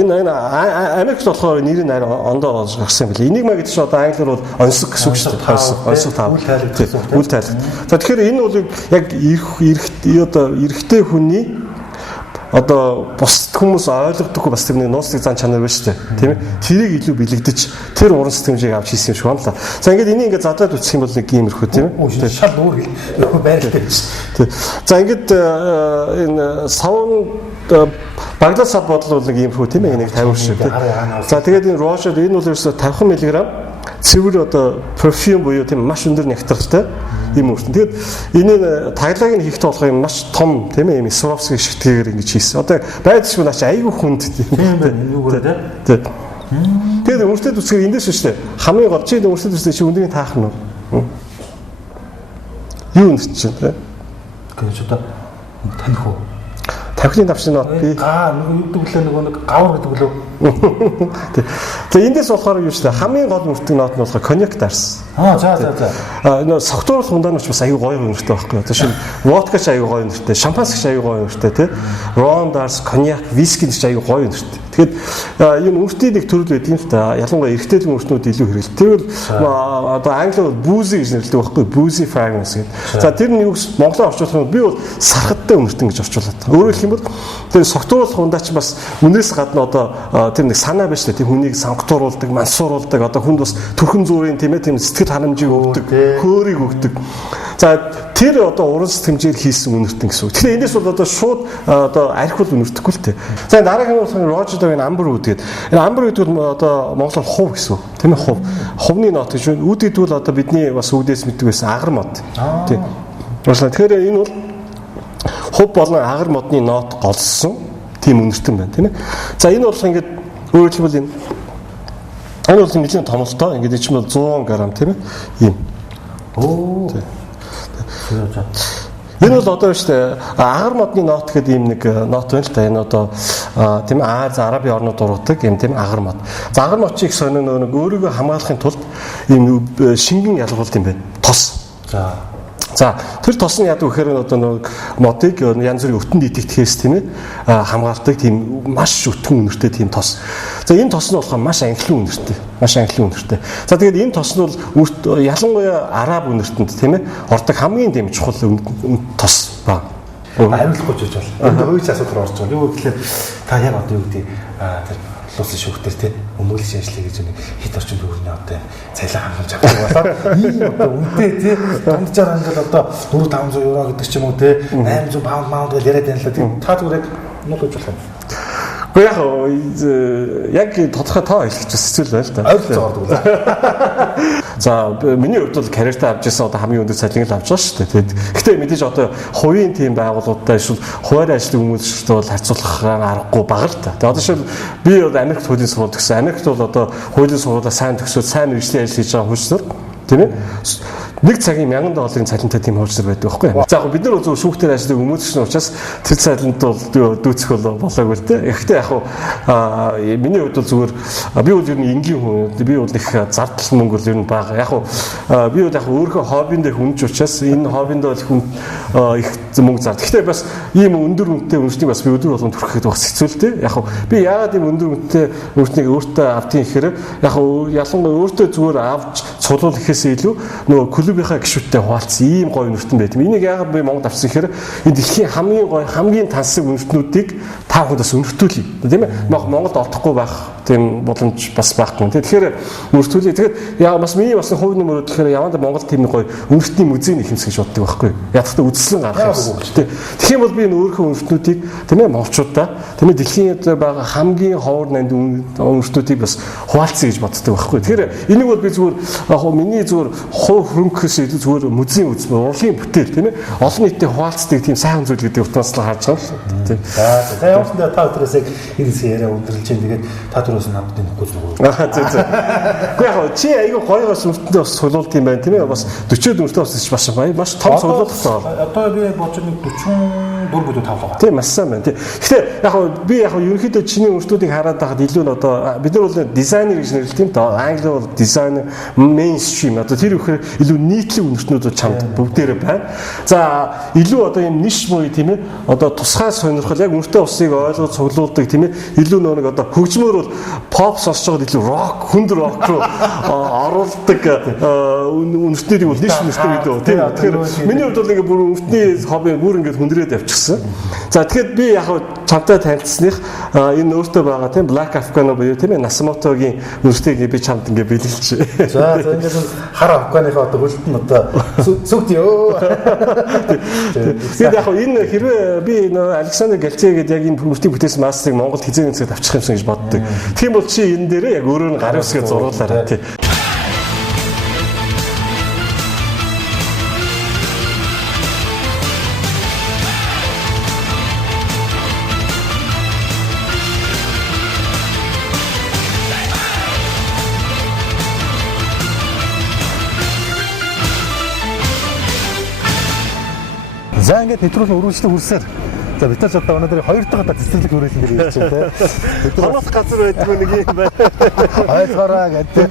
Энэ Америкт болохоор нэрийг арай ондоо гаргасан юм билээ. Enigma гэдэг чинь одоо англиар бол онцлог гэсэн үг шүү дээ. Онцлог тав. Үл тайлбар. За тэгэхээр энэ бол яг эрэгтэй хүний одоо бус хүмүүс ойлгодоггүй бас тэр нэг нууцлаг зан чанар байна шүү дээ. Тийм ээ. Тэрийг илүү бэлэгдэж тэр уран сэтгэмжийг авч хийсэн юм шиг байна л да. За ингээд энийг ингээд задлаад үсэх юм бол нэг иймэрхүү тийм ээ. Шал өөр хэл байралтай биш. Тийм. За ингээд энэ савн Багдад сав бодол бол нэг иймэрхүү тийм ээ. Энийг 50 шиг тийм. За тэгээд энэ Рожер энэ бол ерөөсө 50 мг цэвэр одоо перфьюм буюу тийм маш өндөр нектартай юм үртэн. Тэгээд энэ таглагыг хийхдээ болох юм маш том тийм ээ. Сваровский шигтгэгээр ингэж хийсэн. Одоо байдагч наач айгүй хүнд тийм байна. Энэ үгээр тийм. Тэгээд өмөртөд үсгээр эндээс шүү дээ. Хамгийн гол чи өмөртөд үсгээр чи өндгийн таах нь юу? Юу үнэт чинь тийм. Гэж одоо таних уу? Тавхины давшин нот би. Нөгөө юу гэвэл нөгөө нэг гавар гэдэг лөө. Тэгээ эндээс болохоор юу шүү дээ. Хамгийн гол мөртөг нот нь болохоор коньяк дарс. За. Энэ согтууруулах хундаанч бас аюу гоё нэртэй байхгүй. Одоо шинэ водка ч аюу гоё нэртэй, шампанс ч аюу гоё нэртэй тий. Ром дарс, коньяк, виски ч аюу гоё нэртэй. Тэгэхэд энэ мөртийн нэг төрөл байдаг юм л та. Ялангуяа эрэгтэй мөртнүүд илүү хэрэглэдэг. Тэр бол одоо англиар boozy гэж нэрлэдэг байхгүй. Boozy fragrance гэдэг. За тэр нь юу гэж монголоор орчуулах нь би бол сархаттай мөртөн гэж орчуулад. Өөрөөр хэлэх юм бол тэр согтууруулах хундаач бас үнээс гадна одоо тэр нэг санаа биш үү? Тийм хүнийг сангатууруулдаг, мансууруулдаг, одоо хүнд бас төрхөн зүрийн тийм ээ тийм сэтгэл ханамжийг өгдөг, хөөргийг өгдөг. За тэр одоо уран сэтгэмжээр хийсэн үнэртэн гэсэн үг. Тэгэхээр эндээс бол одоо шууд одоо архивал үнэртэхгүй л дээ. За дараагийн нь Рожер Довийн Amber Wood гэдэг. Энэ Amber Wood бол одоо монголоор хув гэсэн үг. Тийм ээ хув. Хувны нот гэж байна. Wood гэдэг бол одоо бидний бас үгдээс мэддэг байсан агар мод. Тийм. Тэгэхээр энэ бол хув болон агар модны нот голсон тийм үнэртэн байна, тийм ээ. За энэ бол ингээд өөрөлдвөл энэ бол нэлийн томолтой. Ингээд ичмэл 100 г тийм ээ. Ийм. Оо. Энэ бол одоо шүү дээ агар модны нот гэдэг ийм нэг нот байна л да. Энэ одоо тийм Аз Араби орнууд дуруудаг юм тийм агар мод. За агар модчийг сонино нэг өөрийгөө хамгаалахын тулд ийм шингэн ялгуулт юм байна. Тос. За тэр тос нь яадаг гэхээр одоо нэг модыг янз бүрийн өтөнд идэхээс тийм ээ хамгаалдаг тийм маш өтгөн үнэртэй тийм тос. За энэ тос нь болохоор маш ангилан үнэртэй. Маш ангилан үнэртэй. За тэгээд энэ тос нь бол ялангуяа араб үнэртэнд тийм ээ ордог хамгийн тийм чухал тос ба. Амьдлахгүй ч гэж бол. Энд хоёрч асуудал орж байгаа. Юу гэхээр та яг одоо юу гэдэг тэр луусан шүүхтэр тийм өмгөөлж ажиллая гэж нэг хит орчин төвөрний одоо цайлаа хангамж авдаг болоод ийм одоо үнэтэй тийм дунджаар хангал одоо 400-500 евро гэдэг ч юм уу тийм 800 паунд гэж яриад байна л да. Та зүгээр нэг гэж болох юм. Яг тодорхой тоо хэлчих хэцүү л байна л да. За миний хувьд бол карьертаа авч ирсэн одоо хамгийн өндөр цалинг л авч байгаа шүү дээ. Гэхдээ мэдээж одоо хувийн тийм байгууллагуудтай эсвэл хуваар ажилладаг хүмүүстэй бол харьцуулах аргагүй бага л да. Тэгээ одоо шил би бол Америкт хуулийн сургууль төгссөн. Америкт бол одоо хуулийн сургуулаа сайн төгсөөд сайн мэргэжлийн ажил хийж байгаа хүчнэр тийм ээ. Нэг цагийн $1000 цалинтай тийм хуульчдэр байдаг байхгүй юу? За яг бид нар зөв шүүхтэр ажилладаг хүмүүст ч учраас тэр цалинт бол дүүцэх болоогүй л дээ. Гэхдээ яг миний хувьд бол зүгээр би бол ер нь энгийн хүн. Би бол их зардал мөнгө бол ер нь бага. Яг би бол яг өөрийнхөө хоббинд хүнж учраас энэ хоббинд бол хүн их мөнгө зар. Гэхдээ бас ийм өндөр үнэтэй үнэшнийг бас би өдөр болгон төрөхөд бас хэцүү л дээ. Яг би яагаад ийм өндөр үнэтэй үнэшнийг өөртөө авдгийг гэхээр яг ялангуяа өөртөө зүгээр авч цулуул гэхээсээ илүү нөгөө клубийнхаа гишүүдтэй хуваалцсан ийм гоё үнэртэн байт. Энийг яагаад би Монгол авсан гэхээр энэ дэлхийн хамгийн гоё хамгийн тансаг үнэртнүүдийг та бүхэнд бас үнэртүүлье. Тийм ээ? Монголд олдохгүй байх тийм боломж бас байхгүй. Тэгэхээр үнэртүүлье. Тэгэхээр яа бас миний бас хувийн нэмэр гэхээр яванда Монгол тийм гоё үнэртний музейн ихэмс гэж боддог байхгүй. Ядахтаа үзэсгэлэн гарах юм. Тэгэх юм бол би энэ өөрийнхөө үндэстнүүдийг тийм ээ монголчуудаа тийм ээ дэлхийн байгаа хамгийн ховор нанд үндэстнүүдийг бас хуваалцъя гэж боддог байхгүй. Тэгэхээр энийг бол би зүгээр яг миний зүгээр хувь хөрөнгөхөөс илүү зүгээр музейн үзмэ урлагийн бүтээл тийм ээ олон нийтэд хуваалцдаг тийм сайхан зүйл гэдэг утгаас л харж байгаа шүү дээ. За явуулсандаа та өдрөөс яг хэрэгсээ яриа өндөрлж чинь тэгээд та түрүүс намд нэхгүй зүгээр. Зөв. Гэхдээ яг чи айгүй гоё бас өртөндөө бас цуглуулт юм байна тийм ээ бас 40-од өртөө бас маш том цуглуулсан. Одоо би бодож нэг 44 бүдүү тавлаа. Тийм маш сайн байна тийм. Гэхдээ яг би яг ерөнхийдөө чиний өртүүдийг хараад байхад илүү нь одоо бид нар бол дизайнер гэж нэрлэдэг юм доо. Англи бол дизайнер мейнстрим одоо тэр ихээр илүү нийтлэг үнэртнүүд чамд бүгдээрээ байна. За илүү одоо юм ниш буюу тийм ээ одоо тусгай сонирхол яг үнэртэй усыг ойлгож цуглуулдаг тийм ээ илүү нэг одоо хөгжмөр бол pop сонсож байгаа илүү рок хүнд рок руу оруулдаг үнэртнүүдийг бол ниш үнэртэй гэдэг тийм. Тэгэхээр миний хувьд бол ингээ бүр үнэртний хобби бүр ингээ хүндрээд явчихсан. За тэгэхээр би яг чамтай танилцсаных энэ өөртөө байгаа тийм Black Afghano буюу тийм ээ Насмотогийн үнэртийг би чамд ингээ бэлгэлж. За ингээд хар Афганыхаа одоо хөлт нь одоо сүгт ёо. Тэгээд яг энэ хэрвээ би нөө Александр Галцээ гэдэг яг энэ бүртийг бүтээсэн мастерыг Монголд хизээ үнцгээд авчих юмсан гэж боддог. Тийм бол чи энэ дээрээ яг өөрөө нь гарын үсгээ зургуулаарай тий. За ингээд нэвтрүүлгийн үргэлжлэх хүрсээр за бид ч одоо өнөөдөр хоёр дахь удаа цэцэрлэг хүрээлэн дээр ярьж байна те. Хамаас газар байдгүй нэг юм байна. Ойлгоорой гэдэг.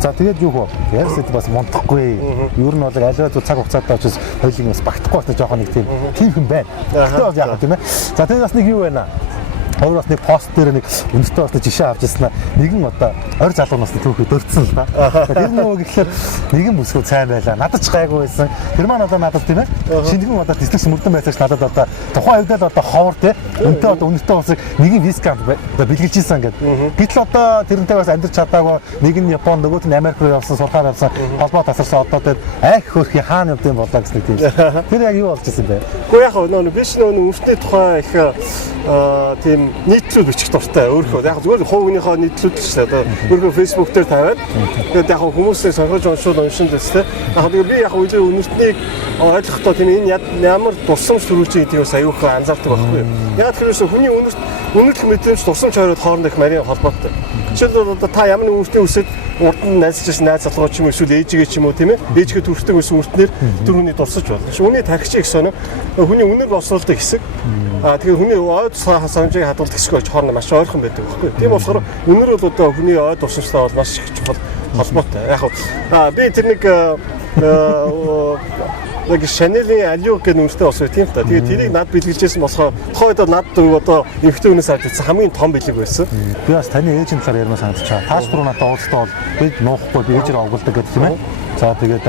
За тэгээд юу хөө? Ярьсад бас мунтахгүй. Ер нь бол аливаа зүг цаг хугацаатай учраас хоёулын бас багтахгүй байна жоохон нэг тийм хүн байна. Тэгтээ бас яах тийм ээ. За тэгээд бас нэг юу байна? Өөр бас нэг пост дээр нэг өндөртөө бас жишээ авч ирсэн нэгэн одоо ойр залуу насны түүхий дөрцсөн л да. Тэр нөгөө гэхэлэр нэгэн бүсгүй сайн байлаа. Надад ч гайгүй байсан. Тэр маань одоо надад тийм ээ. Шинжлэх одоо дислэгс мөрдөн байсаач надад одоо тухайн үед л одоо ховор тий. Өнтөө одоо өндөртөө усыг нэгэн висканд одоо бэлгэлж ийсэн гэдэг. Гэтэл одоо тэрнтэй бас амьдарч чадаагүй нэг нь Японд нөгөөт нь Америк руу явсан сурахаар явсан холбоо тасарсан одоо тэр айх хөрхи хаана юм болоо гэсэн тийм. Тэр яг юу болж ирсэн бэ? Гэхдээ яг нөгөө биш нөгөө өртний тухай их тийм нийтлүүд бичих дуртай өөрөө яг зүгээр хувийнхоо нийтлүүд л шүү дээ. Одоо өөрөө Facebook дээр тавиад тэгээд яг хүмүүсээ сонирхож уншин дэстэй. Яг тэгээд би яг үгүй үнэртнийг ойлгохдоо тийм энэ ямар дурсамж төрүүлж байгаа гэдгийг бас аюулгүй анзаардаг байхгүй. Яг тэрээс хүний үнэрлэх мэдрэмж дурсамж хооронд хоорондох марийн холбоотой. Жишээлбэл одоо та ямар нэгэн үнэртний үсэд урд нь найзлж найз залгуу ч юм эсвэл ээжигээ ч юм уу тийм ээ ээжигээ төрөлтөг байсан үртнэр тэр хүний дурсаж болно. Үүний тархич их сонио хүний үнэг босруулдаг хэсэг. Тэгэхээр хүний ойд санамжийг хадгалдаг хэсэг гэж хооронд маш ойрхон байдаг байхгүй. Тийм болохоор үнэр бол одоо хүний ойд дурсамжтай бол маш их чухал холбоотой. Яг би тэр нэг Chanel-ийн Allure гэх нэртэй болсон тийм та. Тэгээд тэрийг над бэлгэлжсэн болохоор тухайд над одоо эмхтэй хүнээс авчихсан хамгийн том бэлэг байсан. Би бас таны ээжийн талаар ярмаа санагдчихаа. Таас түрүү надад уулзтаа бол бид нуухгүй би ээжээр овголдог гэдэг тийм ээ. За тэгээд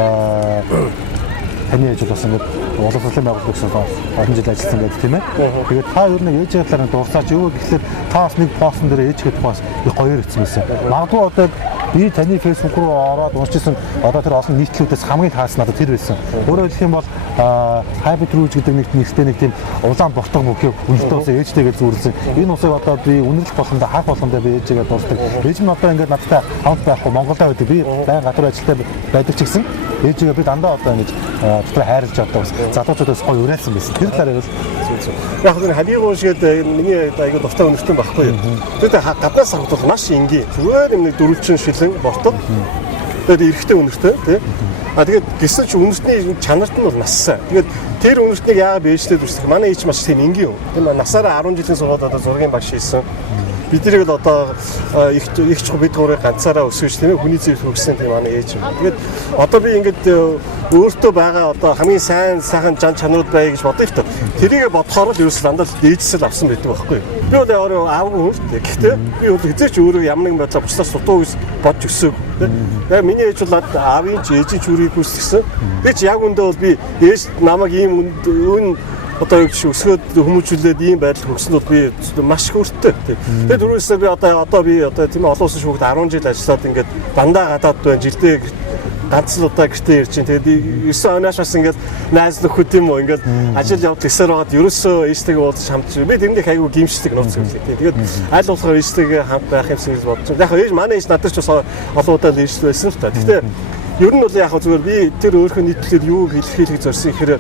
таны ээж бас ингээд боловсролын байгууллага гэсэн олон жил ажилласан гэдэг тийм ээ. Тэгээд та ер нь ээжийн талаар дурсаач юу гэхэлэр та бас нэг постн дээр ээжгээ тухаас их гоёор хэлсэн байсан. Магадгүй одоо би таны Facebook руу ороод уншижсэн одоо тэр олон нийтлүүдээс хамгийн таарсан надад тэр байсан. Өөрөөр хэлэх юм бол Habit Rouge гэдэг нэг нэртэй нэг тийм улаан буртаг мөхөө үнэлтээ ус ээжтэйгээ зүүрлсэн. Энэ усыг одоо би үнэрлэх болгондоо хаах болгондоо би ээжигээ дурсдаг. Ээж нь одоо ингээд надтай хамт байхгүй Монголда байдаг. Би байн гадар ажилтаа байдаг ч гэсэн ээжигээ би дандаа одоо ингэж дотор хайрлаж одоо залуучуудаас гоё уриалсан байсан. Тэр талаар ярил. Яг нь хадийг уушгээд миний айгуу дуртай үнэртэн байхгүй юу. Тэгээд гаднаас харахад бол маш энгийн. Зүгээр юм нэг дөрвөлжин шилэн бортод. Тэгээд эрэхтэй үнэртэй тий. Тэгээд гисэн ч үнэртний чанарт нь бол нас сайн. Тэгээд тэр үнэртнийг яагаад бийжлээд үсэх манай ээж маш тийм энгийн юм. Тийм насаараа 10 жилийн сургууль одоо зургийн баг шийсэн. Биднийг л одоо их бид гурыг ганцаараа өсгөж тийм ээ хүний зэрэг хөгсөн тийм манай ээж юм. Тэгээд одоо би ингээд өөртөө байгаа одоо хамгийн сайхан жан чанарууд бай гэж бодъё л та. Тэрийгэ бодохоор л ерөөсөө дандаа ээжсэл авсан байдаг байхгүй юу. Би бол өөрөө аавгүй хүн. Гэхдээ би бол хизээч өөрөө ямар нэгэн байдлаар буцаас дутуу үс бодж өсөөг. Тэгээд миний ээж бол аавын ч ээжийн ч үрийг үүсгэсэн. Би ч яг үндэ бол би ээж намайг ийм өн одоо яг өсгөөд хүмүүжүүлээд ийм байдал хөгснөд би маш их өртөө. Тэгээд түрүүсээ би одоо би тийм олон улсын шүүгт 10 жил ажиллаад ингээд дандаа гадаад байна жилдээ ганц л удаа гэртээ ирж чинь тэгээд 9 оноос бас ингээд найз нөхөд юм уу ингээд ажил явж гисээр байгаад ерөөсөө ээжтэйгээ уулзаж хамтж би тэндээ айгүй гимшдэг нууц үлээ. Тэгээд аль болохоор ээжтэйгээ хамт байх юмсан гэж бодож байна. Яг ээж манай ээж надад ч бас олон удаа ээж байсан л та. Гэхдээ ер нь бол яг зүгээр би тэр өөрхөн нийтлэлээр юу хэлхийлэх зорьсон гэхээр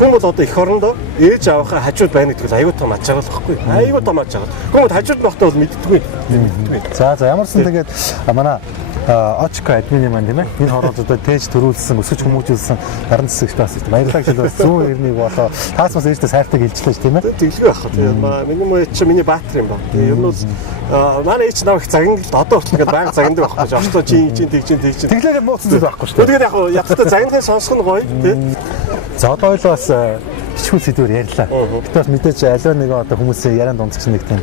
хүн бол одоо эх орондоо ээж аваахаа хажууд байна гэдэг нь аюу тум аж аргал байхгүй. Аюу тум аж аргал. Хүн хажууд байхдаа бол мэддэггүй. За ямарсан тэгээд манай Очко админы маань тийм ээ энэ хороолуудад тээж төрүүлсэн өсөж хүмүүжүүлсэн наран засагч бас баярлалаа гэж бас 190-ийг болоо таас бас ээжтэй сайртаг илжлээ тийм ээ тэглэв байх. Тэгээд миний муу чи миний баатар юм ба. Тэгээд ер нь бол манай ээж намайг загинг одоо хүртэл ингээд байнга загиндаг байхгүй. Орчоо чи тэгж тэглээрээ мууцсан зүйл байхгүй шүү дээ. Тэгээд яг ядтай загинахын сонсох нь гоё тийм. За одоо ойлоо бас хичгүүл сэдвээр ярьлаа. Гэтэ бас мэдээж аливаа нэг одоо хүмүүсийн ярианд онцгч нэг тийм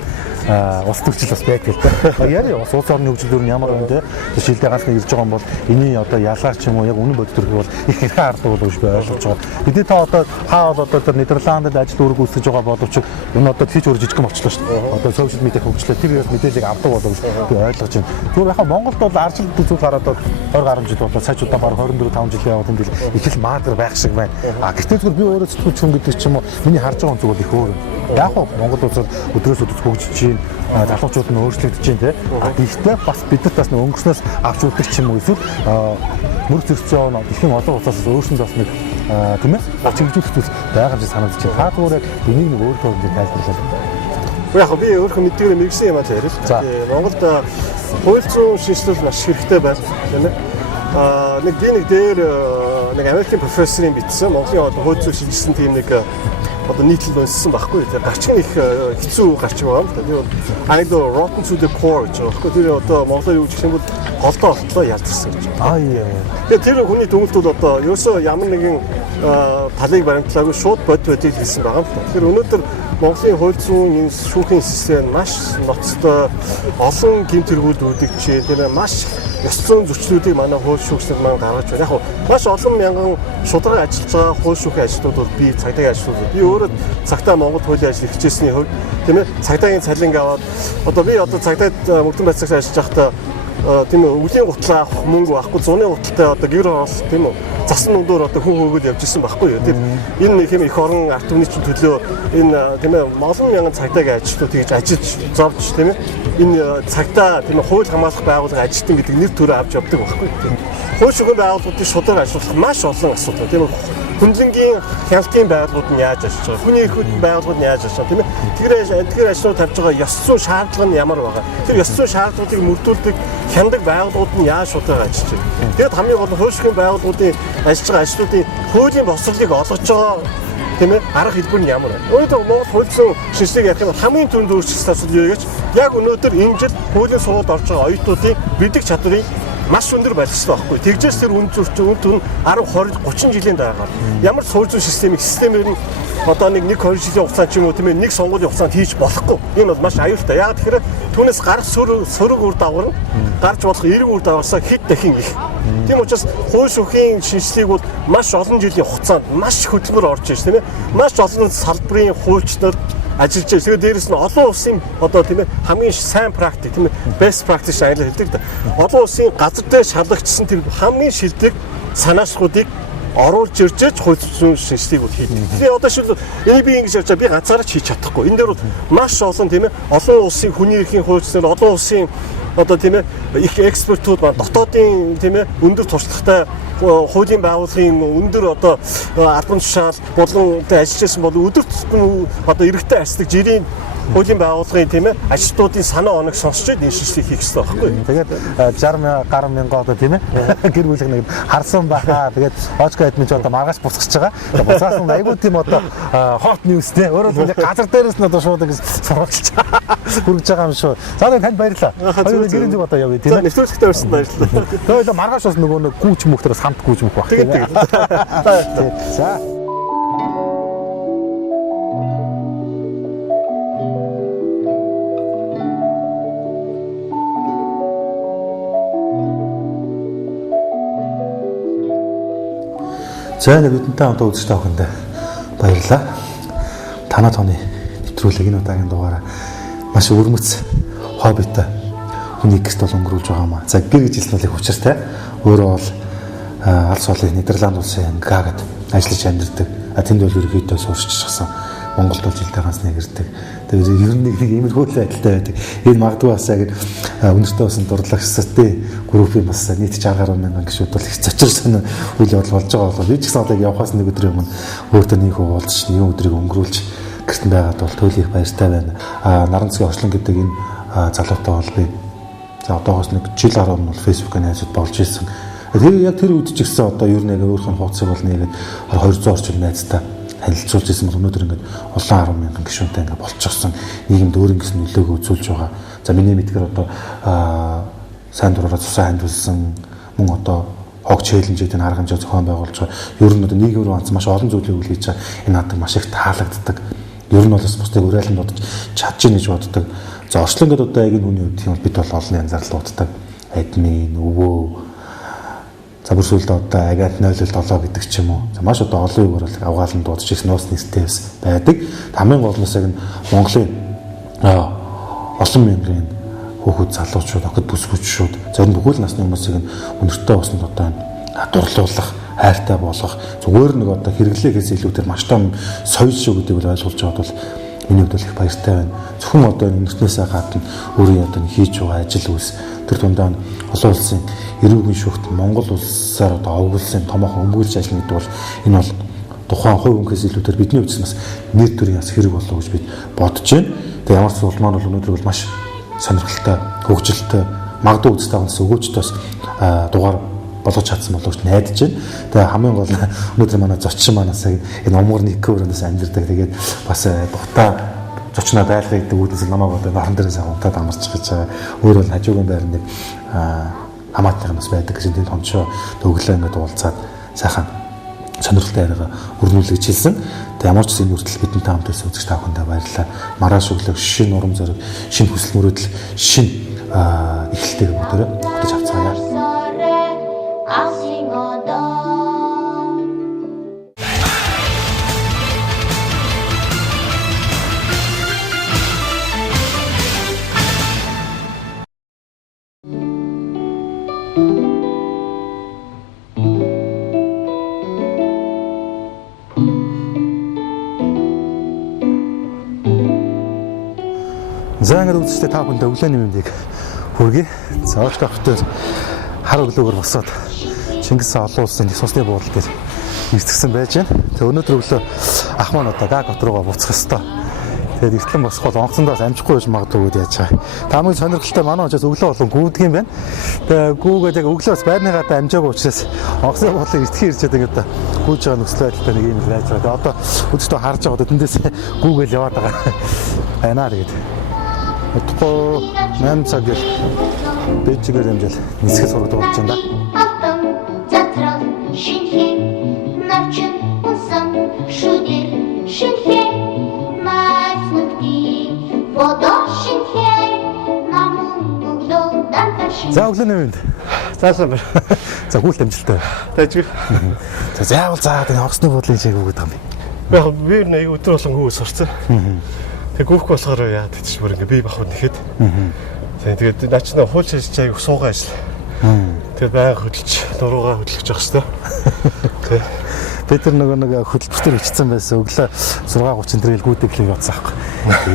улс төрчил бас байдаг л да. Яри бас улс орны хөгжлөөр нь ямар байна те. Шилдэ ганц нэг ирж байгаа юм бол энэний одоо ялгаар ч юм уу яг үнэн бодит төрх бол их хэрхэн аргагүй болов гэж би ойлгож байгаа. Бидний та одоо хаа бол одоо Нидерландд ажил үүрэг үүсгэж байгаа боловч энэ одоо тийч өөр жижигхэн болчихлоо шүү дээ. Одоо сошиал медиа хөгжлөө тэр яг мэдээллийг авдаг болов гэж би ойлгож байна. Зүгээр яг Монголд бол арчил үзүүл гараад бол 20 гаруй жил болоо цааш удаа баг 24 5 жилийн яваад энэ их л маадэр байх шиг байна. Гэхдээ зүгээр би өөрөө сэтгүүлч хүн гэдэг ч юм уу миний харж байгаа зүйл их өөр. Яг нь Монгол улсад өдрөөс өдөр хөгжиж чинь залуучууд нь өөрчлөгдөж чинь те. Гэхдээ бас бидэрт бас нэг өнгөрснөөс авч үлдэх ч юм уу эсвэл мөрөг зөрчил яваа дэлхийн олон улсаас өөрсөнд бас нэг тийм ээ авч хөгжүүлэх зүйл байгаа гэж санагдаж байна. Та зүгээр энийг нэг өөртөө ингэ тайлбарлаа. Яг би өөрхөн мэддэггүй мэрэгсэн юм аа ярил. Монголд хууль зүйн шинжилэл маш хэрэгтэй байна. Тийм ээ. Нэг би нэг дээр нэг Америкийн профессорын бичсэн Монголын хууль зүйн шинжилсэн тийм нэг одоо нийтлэл унссан байхгүй. Тэгээ гарчиг их хэцүү гарчиг байна. Тэгээ англи rotten to the core гэж байна. Тэр одоо монголоор юу гэх юм бол голдоо олтлоо ялдсан гэж. Тэгээ тэр хүний дүнэлт бол одоо ерөөсөө ямар нэгэн талыг баримтлаагүй шууд бодит хэлсэн байгаа юм. Тэгэхээр өнөөдөр Монголын хууль зүйн энэ шүүхийн систем маш ноцтой олон гэмт хэрэгүүлд үүдэгч тийм маш ёс зүйн зөрчлүүдийг манай хууль шүүгчнэр маань гаргаж байна. Яг маш олон мянган шударга ажиллаж байгаа хууль шүүхийн ажилтнууд бол би цагдаагийн ажилтнууд. Би өөрөө цагтаа Монгол хуулийн ажил хичээсний хувьд тийм ээ цагдаагийн цалинг аваад одоо би одоо цагдаад мөнгөн байцаагч ажиллаж байхдаа тийм үү үлийн гутлаа авах мөнгө байхгүй зуны гуталтай одоо гэр оролт тийм үү засан нүдээр одоо хүн хөөгд явж исэн байхгүй юу. Тэр энэ хэм их орон ард түмний чинь төлөө энэ тийм ээ олон мянган цагдаагийн ажилтнууд тэгж ажиллаж зовж тийм ээ энэ цагдаа тийм ээ хууль хамгаалах байгууллага ажилтан гэдэг нэр төрөө авч явдаг байхгүй. Хууль шүүхийн байгууллагуудын шударга ажиллах маш олон асуудал тийм ээ хүндлэнгийн хяналтын байгууллагууд нь яаж ажиллаж байгаа, хүний эрхүүдийн байгууллагууд нь яаж ажиллаж байгаа тийм ээ. Тэгэхээр ажлууд тавьж байгаа ёс зүйн шаардлага нь ямар байгаа. Тэр ёс зүйн шаардлагуудыг мөрдүүлдэг хяндаг байгууллагууд нь яаж шударга ажиллаж байгаа. Тэгээд хамгийн гол нь хууль шүүхийн байгууллагуудын ажиллаж байгаа ажлуудын хуулийн босрлыг олгож байгаа тийм ээ арга хэлбэр нь ямар вэ? Өөрөөр Монгол хууль зүйн шинжилгээг ярих юм бол хамгийн түрүүнд өөрчлөлт асуудал юу гэж яг өнөөдөр энэ жил хуулийн сургуульд орж байгаа оюутнуудын бэлдэх чадварыг маш өндөр байлгсан байхгүй. Тэгжээс тэр үн зөрчил үн түн 10 20 30 жилийн дараа ямар хууль зүйн системээр нь одоо нэг 20 жилийн хугацаанд ч юм уу тийм ээ нэг сонгуулийн хугацаанд хийж болохгүй. Энэ бол маш аюултай. Яг тэгэхээр түүнээс гарах сөрөг үр дагавар нь гарч болох эерэг үр дагаварсаа хэд дахин их. Тийм учраас хууль шүүхийн шинжилгээг бол маш олон жилийн хугацаанд маш хөдөлмөр орж ирж тийм ээ. Маш олон салбарын хуульчнууд ажиллаж байгаа. Тэгээд дээрэс нь олон улсын одоо тийм ээ хамгийн сайн практик тийм ээ best practice англи хэлдэг. Олон улсын газар дээр шалгагдсан тэр хамгийн шилдэг санаачлагуудыг оруулж иржээж хууль зүйн шинжилгээг бол хийдэг. Тэгээ одоо шил энийг би ингэж ярьж байгаа би ганцаараа ч хийж чадахгүй. Энэ дээр бол маш олон тийм ээ олон улсын хүний эрхийн хуульчнаар олон улсын одоо тийм ээ их экспертүүд ба дотоодын тийм ээ өндөр туршлагатай хуулийн байгууллагын өндөр одоо албан тушаал болонтой ажиллаж байсан бол өдөр тутмын одоо эрэгтэй арчдаг жирийн хуулийн байгууллагын тийм ээ ажилтнуудын санаа оног сонсч энэ шинжилгээг хийх хэрэгтэй байхгүй. Тэгээд 60 гаруй мянган одоо тийм ээ гэр бүлэг нэг харсан байхаа. Тэгээд Очко админ ч одоо маргааш буцаж байгаа. Буцаас нь айгүй тийм одоо hot news те. Өөрөөр хэлбэл газар дээрээс нь одоо шууд ингэж сурвалжиж хүргэж байгаа юм шүү. За танд баярлалаа. Хоёул гэрийн зүг одоо явъя тийм ээ. Нэвтрүүлэгтээ өрсөн баярлалаа. Тэгээд маргааш бас нөгөө нэг гүүч мөхтөрөөс хамт гүүч мөх баг. Тэгээд. За. За нэг бидэнтэй хамт үзэж байгаа хүндээ баярлалаа. Танаа тооны нэвтрүүлэг энэ удаагийн дугаараа маш өрмөц хоббитой хүний гэрт бол өнгөрүүлж байгаа юм аа. За гэр гэж хэлсэн бол их учиртай. Өөрөө бол Алс олон Нидерланд улсын Гаагад ажиллаж амьдардаг. Тэнд бол ерөөдөө сууршчихсан. Монголд бол жилдээ ганц нэг ирдэг. Тэгээд ер нь нэг иймэрхүү байдалтай байдаг. Энэ магадгүй бас яг өнөртөө басан дурлагчстай группийн бас нийт 60 гаруй мянган гишүүд бол их цочирсан үйл явдал болж байгаа болов. Би ч гэсэн одоо явхаас нэг өдрийн өмнө өөртөө нэг уулзч нэг өдрийг өнгөрүүлж гэртэн байгаад бол туйлын их баяртай байна. Наранцгийн Орчлон гэдэг энэ залуутай бол би за одоогоос нэг жил гаруй өмнө Facebook-ын найзууд болж ирсэн. Яг тэр үед ч гэсэн одоо ер нь яг өөрийнх нь хуудсыг бол нэгээд 200 орчим найзтай танилцуулж ирсэн бол өнөөдөр ингээд олон 10 мянган гишүүнтэй ингээд болчихсон. Нийгэмд өөр ингэс нөлөөгөө үзүүлж байгаа. За миний мэдгээр одоо сайн дураараа цусаа хандуулсан мөн одоо хог челленжүүдийн арга хэмжээ зохион байгуулж байгаа. Ер нь одоо нийгэм рүү анц маш олон зүйлийг үйл хийж байгаа. Энэ надад маш их таалагддаг. Ер нь бол бусдыг уриалан бодож чадчих гэж боддог. За Орчлон гэдэг одоо яг энэ хүний хувьд тийм бол бид бол олон янзаар л дууддаг. Админ, өвөө за бүр сүлд одоо агент 007 гэдэг ч юм уу. За маш одоо олон үгээр бол авгаалan дуудаж ирсэн нууц нэстэй байдаг. Хамгийн гол нь яг Монголын олон мянган хүүхэд залуучууд, охид бүсгүйчүүд зарим бүхэл насны хүмүүсийг өнөртөө усанд одоо дурлуулах, хайртай болгох зүгээр нэг одоо хэрэглээхээс илүү тэр маш том соёл шүү гэдгийг бол ойлгуулж байгаад бол миний хувьд их баяртай байна. Зөвхөн одоо өнөртнөөсөө гадна өөрийн одоо хийж байгаа ажил үйлс тэр дундаа олон улсын эрүүгийн шүүхт Монгол улсаар одоо овгуулсан томоохон өмгөөлж ажиллана гэдэг бол энэ бол тухайн хувь хүнээс илүү тэр бидний хувьд бас нэр төрийн бас хэрэг болов гэж бид бодож байна. Тэгээ ямар ч улмаа бол өнөөдөр бол маш сонирхолтой, хөгжилтэй, магадгүй үзтэй онцс өгөөчтөөс дугаар болгож чадсан болов гэж найдаж байна. Тэгээ хамгийн гол нь өнөөдөр манай зочин манаас энэ умгар никкөрөөс амьдэрдэг. Тэгээд бас бутаа зочноо байлгах гэдэг үүднээс намайг одоо наран дээрээс унтаад амарч гэж өөр бол хажуугийн байрны нэг хамаатны бас байдаг гэж энэ томчоо төглөө ингээд уулзаад сайхан сонирхолтой яриага өрнүүлж хэлсэн. Тэгээ ямар ч зүйл хүртэл бидний хамт байсан үзэгч та бүхэндээ баярлалаа. Маргааш өглөө шинэ урам зориг, шинэ хүсэл мөрөөдөл, шинэ эхлэлтэйг бүгдээрээ хөтөж авцгаая. За ингээд үзэгчтэй та бүхэнд өглөөний мэндийг хүргэе. За оч кафетээр хар өглөөгөр босоод Чингис хаан олон улсын цусны буудал дээр ирцгсэн байж байна. Тэгээ өнөөдөр өглөө ах маань одоо Гааг хот руугаа буцах ёстой. Тэгээд эртлэн босох бол онгоцондоос амжихгүй байж магадгүй гэж яаж байгаа. Хамгийн сонирхолтой манай очоос өглөө болон гүйдэг юм байна. Тэгээ гүүгээд яг өглөөс байрныгаатай амжаагүй учраас онгоцны буудлыг эртхэн ирчээд ингээд гүйж байгаа нөхцөл байдалтай нэг юм байж байгаа. Тэгээ одоо үзэгчдээ харж байгаа одоо тэндээс гүүгээл яваад байгаа. Байна тэгээд Утгаа 8 цаг гэл бэжгээр амжаал нисгэж сургад болж байна да. За өглөөний мэнд. Заасан байна. За гүйлт амжилттай. Тажиг. За заавал тэгээ онгоцны буудлын шиг өгöd байгаа юм. Яг би нэг өдөр болон хөөс орсон. Тэг гүөх болохоор яа тэгчих бүр ингээ бие бахад нэхэд. Тэгээд наачна хууль шийдэж аяг суугаа ажил. Тэгээд байнга хөдөлж, дуруугаа хөдөлгөж явах хэрэгтэй. Бид нэг хөдөлбөртөр ичсэн байсан. Өглөө 6:30 тэрэл гүйдэг хэлийг бодсон аахгүй.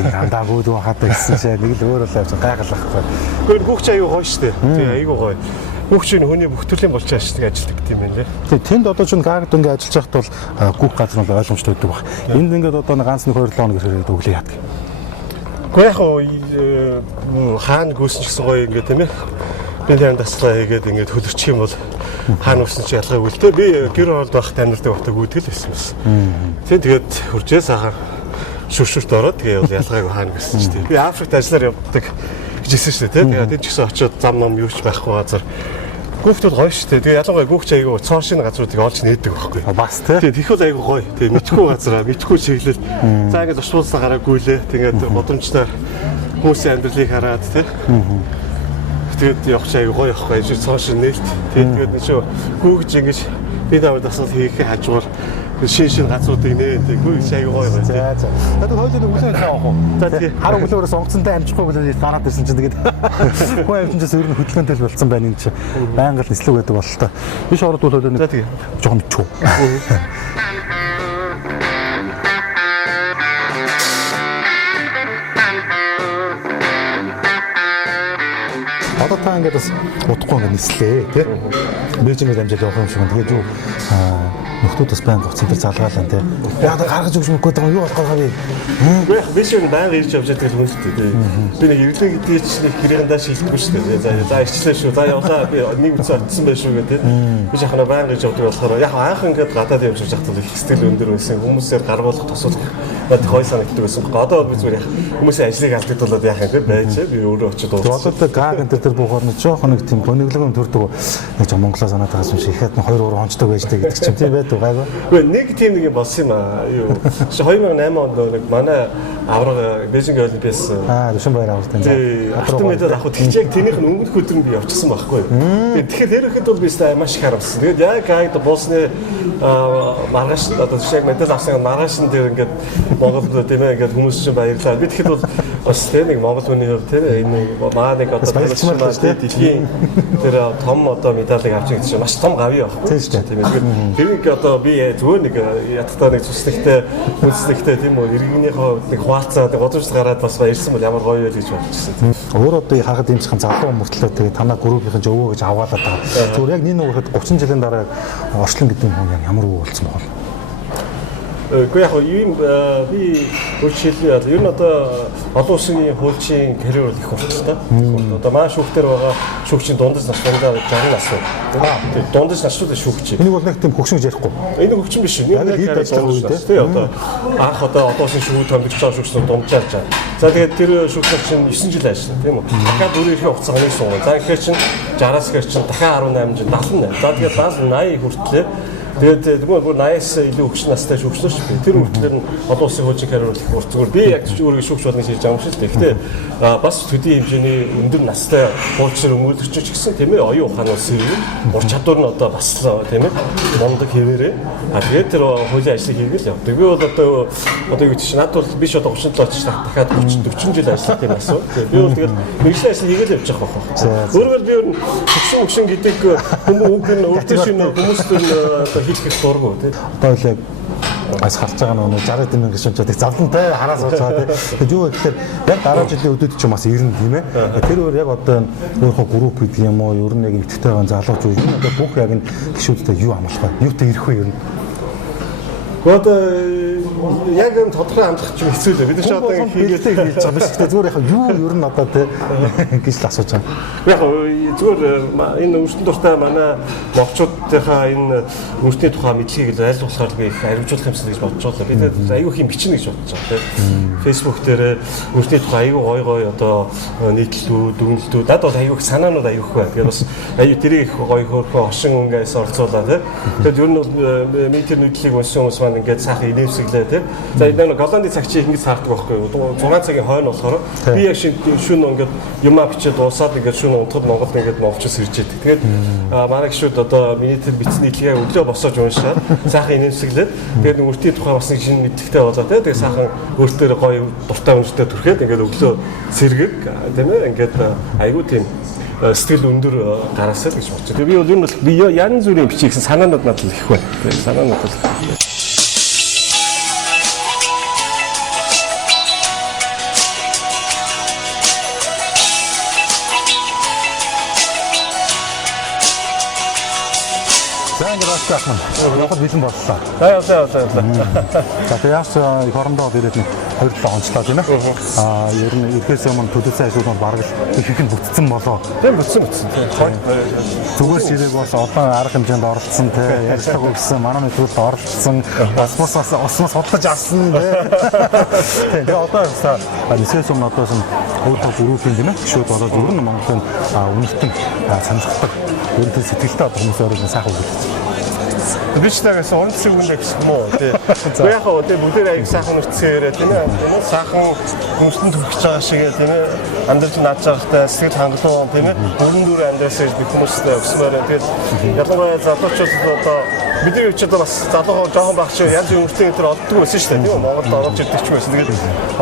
Энэ дандаа гүйдэг хатаа гэсэн чинь нэг л өөр л явж гайхалахгүй. Гэхдээ гүөхч аяг гоё штэ. Тэгээ аяг гоё. Гүөхчийн хүний бүх төрлийн болж ажилладаг ажилдаг юм байна лээ. Тэгээ тэнд одоо ч Гаагад ингээ ажиллаж байхад бол гүөх газар нь ойлгомжтой байдаг баг. Энд ингээд одоо ганц нэг 2 хоног хэрэг өглөө яадаг. Гэхдээ яг хаана гүйсэн ч гэсэн гоё ингээ тийм ээ. Би тань таслаа хийгээд ингээд хөлөрчих юм бол хаана усан чи ялгаагүй л те би гэр оролд байх танилдаг батаг үүдэл байсан юм. Тэгээд хуржээс ахаа шүршүрт ороод тэгээ бол ялгаагүй хаана гэсэн чи те. Би Африкт ажиллаар явдаг гэж хэлсэн шүү дээ те. Тэгээд энэ ч гэсэн очиод зам ном юу ч байхгүй газар гүөхт бол гоё шүү дээ. Тэгээ ялангуяа гүөхч аягүй цоошин газруудыг олж нээдэг байхгүй. Бас те. Тэгээд их бол аягүй гоё. Тэгээ мэдхгүй газараа мэдхгүй чиглэл. За ингээд орчуулсан гараагүй лээ. Тэгээд бодомжтой хүмүүсийн амьдралыг хараад те. Тэгээд явах чиг гоё явахгүй энэ цоошин нээлт. Тэгээд нэг шүү гүгж ингэж би даваад асуулт хийх хажуугаар шин газруудыг нэ тэггүй шайг гоё байна. За за. Тэгээд хоёулаа үлэн авах уу? За тэгээ Хараа өглөөрөөс онгоцонтой амжихгүй бол гараад ирсэн чинь тэгээд хүн амжинчаас өөр нь хөдөлгөөнтэй л болсон байна энэ чинь. Байнга л нислэг байдаг бололтой. Биш ороод бол хоёулаа нэг жоохон чуу. Одоо та ингээд бас удахгүй ингээд нислээ тий. Бээжингээ дамжаад явах юм шиг байна. Тэгээд юу нөхдүүд бас байн гоцсон дээр залгаалаа тий. Яг гаргаж өгч мөхгүй байгаа юу болох вэ? биш юм байнга ирж явж байгаа хүн шүү дээ. Би нэг ирлээ гэдгийг чинь хэрэгэндээ шилдэхгүй шүү дээ. За ирчлээ шүү. За явлаа би нэг үцээ очсон байх шүү гэдэг. Би жахна байнга ирж явдаг болохоор яг анх ингээд гадаад явж байхдаа их сэтгэл өндөр байсан. Хүмүүсээр гаргуулах тусалах хой санагддаг байсан. Одоо би зүгээр хүмүүсийн ажлыг алдагдуулаад яах юм бэ? Байж би өөрөө очиж дууссан. Одоо гаг энэ төр буухаар нэг жоохон нэг тийм тонёглог төрдөг нэг жоо Монголоо санаад байгаа юм шиг ихэд 2 3 онцтой байж таа гэдэг чинь тийм байдаг гайгүй. Гэхдээ нэг тийм нэг юм болсон юм аа. Юу 2008 онд нэг манай авраг Бээжинг Олимпиас Душанбаяр авралтай. Автомобиль медаль авах гэж яг тэрнийх нь өмнөх өдөр би явчихсан байхгүй юу. Тэгэхээр тэр ихэд бол би маш их харамссан. Тэгээд яг гайд боосны маргааш одоо жишээ медаль авсан маргаашн дээр ингээд Монгол тийм ээ ингээд хүмүүс чинь баярлаа. Би тэгэхэд бол бас тийм нэг Монгол хүний хувьд тийм энэ маа нэг одоо дэлхийн тэр том одоо медалийг авч байгаа чинь маш том гавь явах. Тийм ээ. Тэрийг одоо би зүгээр нэг ядтаа нэг цуслэгтэй үнслэгтэй тийм үү иргэнийхөө нэг хуваалцаад годомж гараад бас баярсан бол ямар гоё вэ гэж бодчихсон. Өөр одоо харахад имсхэн залуу мөртлөө тэгээ танаа группийн өвөө гэж аваалаад байгаа. Зүгээр яг нэг нөхөд 30 жилийн дараа орчлон гэдэг хүн ямар өвөө болсон бэ? Гэхдээ яг юм би хөлчлээ ер нь одоо олон улсын хөлчийн карьер их хурцтай. Одоо маш шүүхтэр байгаа шүүгчийн дундаж нас дундаа 60 нас байна. Дундаж насчууд шүүгч. Энийг бол нэг тийм хөгшин гэж ярихгүй. Энэ хөгшин биш. Нэг хэд ажиллах үед тий одоо анх одоо олон улсын шүүгүүд томдогч байгаа шүүгчнүүд дунджаарч байгаа. За тэгээд тэр шүүгч чинь 9 жил ажилласан тийм үү. Дахиад өөрөө их хугацаа хоног суугаа. За ихэр чинь 60-аас ихэр чинь дахиад 18 жил 78. За тэгээд бас 80 хүртлээ. Тэгээд бүр 80-аас илүү өгч настай шүүгчлээ шүү дээ. Тэр үртлэр нь олон улсын хуучин карьер их урт зүгээр би яг өөрөө шүүгч болно гэж хэлж байгаа юм шүү дээ. Гэхдээ бас төдий хэмжээний өндөр настай хуульчир өмгөөлөгч ч гэсэн тийм ээ оюун ухаан улсын ур чадвар нь одоо бас тийм ээ мундаг хэвээрээ. Тэгээд тэр хуулийн ажлыг хийгээл явдаг. Би бол одоо юу гэж надад бол биш одоо 37 очиж дахиад 40 жил ажиллах тийм асуу. Би бол тэгээд мэргэжлийн ажил хийгээл явж байгаа байхгүй. Өөрөөр би хөгшин гэдэг хүмүүс өөртөө шинэ хүмүүст хийх дурггүй тийм. Одоо л бас харж байгаа нэг 60 дэмэн гэж бодож байгаа. Завлантай хараа сууж байгаа тийм. Тэгээд юу гэхээр яг дараа жилийн өдөрт ч бас ирнэ тийм ээ. Тэр өөр яг одоо өөрийнхөө групп гэдэг юм уу, ер нь яг ихтэй байгаа залууч үү. Одоо бүх яг энэ гişүүдтэй юу амлах вэ? Юутай ирэх вэ ер нь? Одоо яг юм тодорхой амлах ч хэцүү л. Бид ч одоо хийгээтэй хийж байгаа биш. Гэхдээ зүгээр яг юу ер нь одоо тийм гэж л асууж байгаа. Яг зүгээр энэ өршөлтөнд дуртай манай монголчуудынхаа энэ өртний тухай мэдлэгийг аль болохоор би их ариужуулах юмсан гэж бодож байгаа. Бид аюу их юм бичнэ гэж бодож байгаа тийм. Facebook дээр өртний тухай аюу гой одоо нийтлүүд, дүгнэлтүүд надад бол аюу их санаанууд аюу их байна. Тэгээд бас аюу тэрийг их гоё хөөрхөн ошин өнгөөс оролцуулаад тийм. Тэгээд ер нь бол метр нийтлийг уншсан хүмүүс маань ингээд сайхан инээмсэглээ тийм. За энэ Голландын цагчийг ингэж саардаг байхгүй юу? 6 цагийн хойно болохоор би яг шөнө ингээд юмаа бичээд дуусаад ингээд шөнө унтахад Монголд ингээд монголчос ирж идэг. Тэгээд манай гişүүд одоо миний тэр бичсэн нийтлэгээ өглөө босоож уншаад сайхан инээмсэглээд тэгээд өртний тухай бас нэг шинэ мэдлэгтэй болоо тийм. Тэгээд сайхан өөртөө гоё дуртай үнэтэй төрхэд ингээд өглөө сэргэг тийм ээ ингээд айгүй тийм сэтгэл өндөр гараасаа гэж бодчих. Тэгээд би бол ер нь би янз бүрийн бичиж гисэн санаанууд надад их байна. Тэгээд санаанууд бол Яахман. Яг бэлэн боллоо. За явлаа. За тэгээд их орондоо ирээд нэг 2-7 онцлоо тийм ээ. Ер нь ихэхээс өмнө төлөвсөн ажлууд бол бараг их их бүтцэн болоо. Тийм бүтцэн. Зүгээр ширээг бас олон арга хэмжээнд оролцсон тийм ярьцлага өгсөн, манай нэвтрүүлэлд оролцсон, осмос судалж авсан тийм. Тэгээд одоо нисээс өмнө одоо өөртөө бүрүүлэн тийм ээ. Гişүүд болоод ер нь Монголын үнэлтэн санахдаг өөртөө сэтгэлтэй хүмүүс өөрөө сайхан үлдсэн. Бичнээс онцлог үндэ гэх юм уу тий. Яг оо тий бүгд аяг сайхан үрцгээрээ тийм ээ. Сайхан хүмүүстэн төрөх байгаа шиг тийм ээ. Амьдарч наад цагтай сэтгэл хангалуун тийм ээ. Бүрэн дүр амьдраас би хүмүүстэй өсмөр. Тэгээд ялангуяа залуучууд одоо бидний үед ч одоо бас залуу жоохон байх чинь янз бүрийн өмчтэй өдр олддог байсан шүү дээ. Тийм үү? Монголд орж ирдэг ч байсан. Тэгээд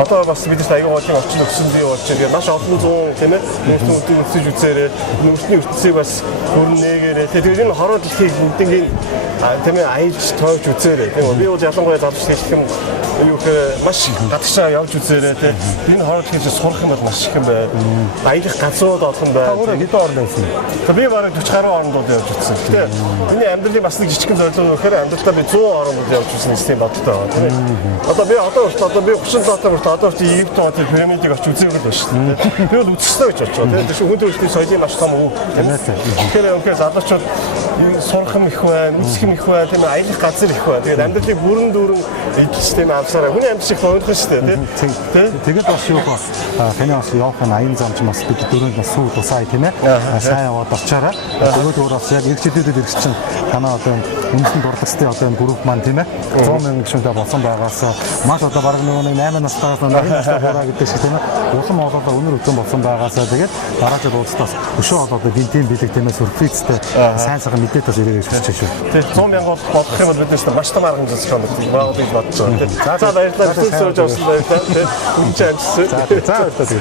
одоо бас бид нар аягүй гоолын орчин өгсөн бий болж байгаа. Маш олон зуун тийм ээ өмчтөн өдр өсөж үзээрээ өмчтний өвчтсийг бас хөрнээгээрээ тэгээд энэ хороо дэлхийг бүгднийг тийм ээ аялж тоож үзээрээ тийм үү? Би бол ялангуяа залууч гэх юм юу гэхээр маш гадагшаа явж үзээрээ тийм энэ хороо дэлхийг сурах юм бол маш их юм байна. Аялах газрууд олон байна. Өөрөө хэдэн орнд байсан? Би бараг 40 гаруй орнууд явж үзсэн. Тэгээ миний амьдралын бас нэг жижигхэн зорилго нь гэхээр амьдралдаа би 100 орнууд явж үзсэн гэсэн бодолтой байна. Тийм ээ. Одоо би 37 хүртэл одоо Египт хотын пирамидыг очиж үзээгүй л байна шүү дээ. Би бол үзчихсэн гэж бодож байна. Тийм хүн төрөлхтний соёлын маш том өв. Тэгэхээр өнөөдөр залуучууд сурах юм их байна, үзэх юм их байна, тийм ээ аялах газар их байна. Тэгээд амьдралыг бүрэн дүүрэн эдэлж тийм авсараа. Хүний амьдрал шиг ойлгох шүү дээ. Тийм. Тэгээд бас юу ба таны бас явах нь аян зам ч бас бид дөрөнд бас сүү тусаа тийм ээ. Сайн яваад очаараа. Тэгээд өөрөөс яг иргэдэд ирэх чинь танаа одоо үнэсэн дурдстай одоо энэ групп маань тийм ээ 100 мянган гишүүнтэй болсон байгаас маш одоо бараг нэг 8 настайгаас 8 настай хураа гэдэг шиг тийм ээ улам олоодоо өнөр өцөн болсон байгаас тэгээд дараач уулзтаас өшөө олоод бинтийн бэлэг тийм ээ сюрпризтэй сайн сайхан мэдээ тас ирэх гэж хүсэж шүү. Тэгээд 100 мянга болох юм бол биднээс маш том арга хэмжээ зохион өгөх байгаад гэж бодож байна. За баярлалаа. Бүгд сууж авсан баярлалаа. Бүгд чамсан. За баярлалаа.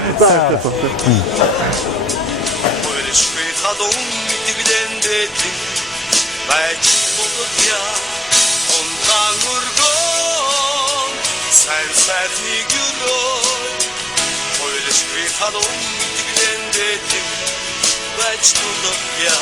Сайрны гөрөө ойлж би хадун дигдэн дэт бач тулдя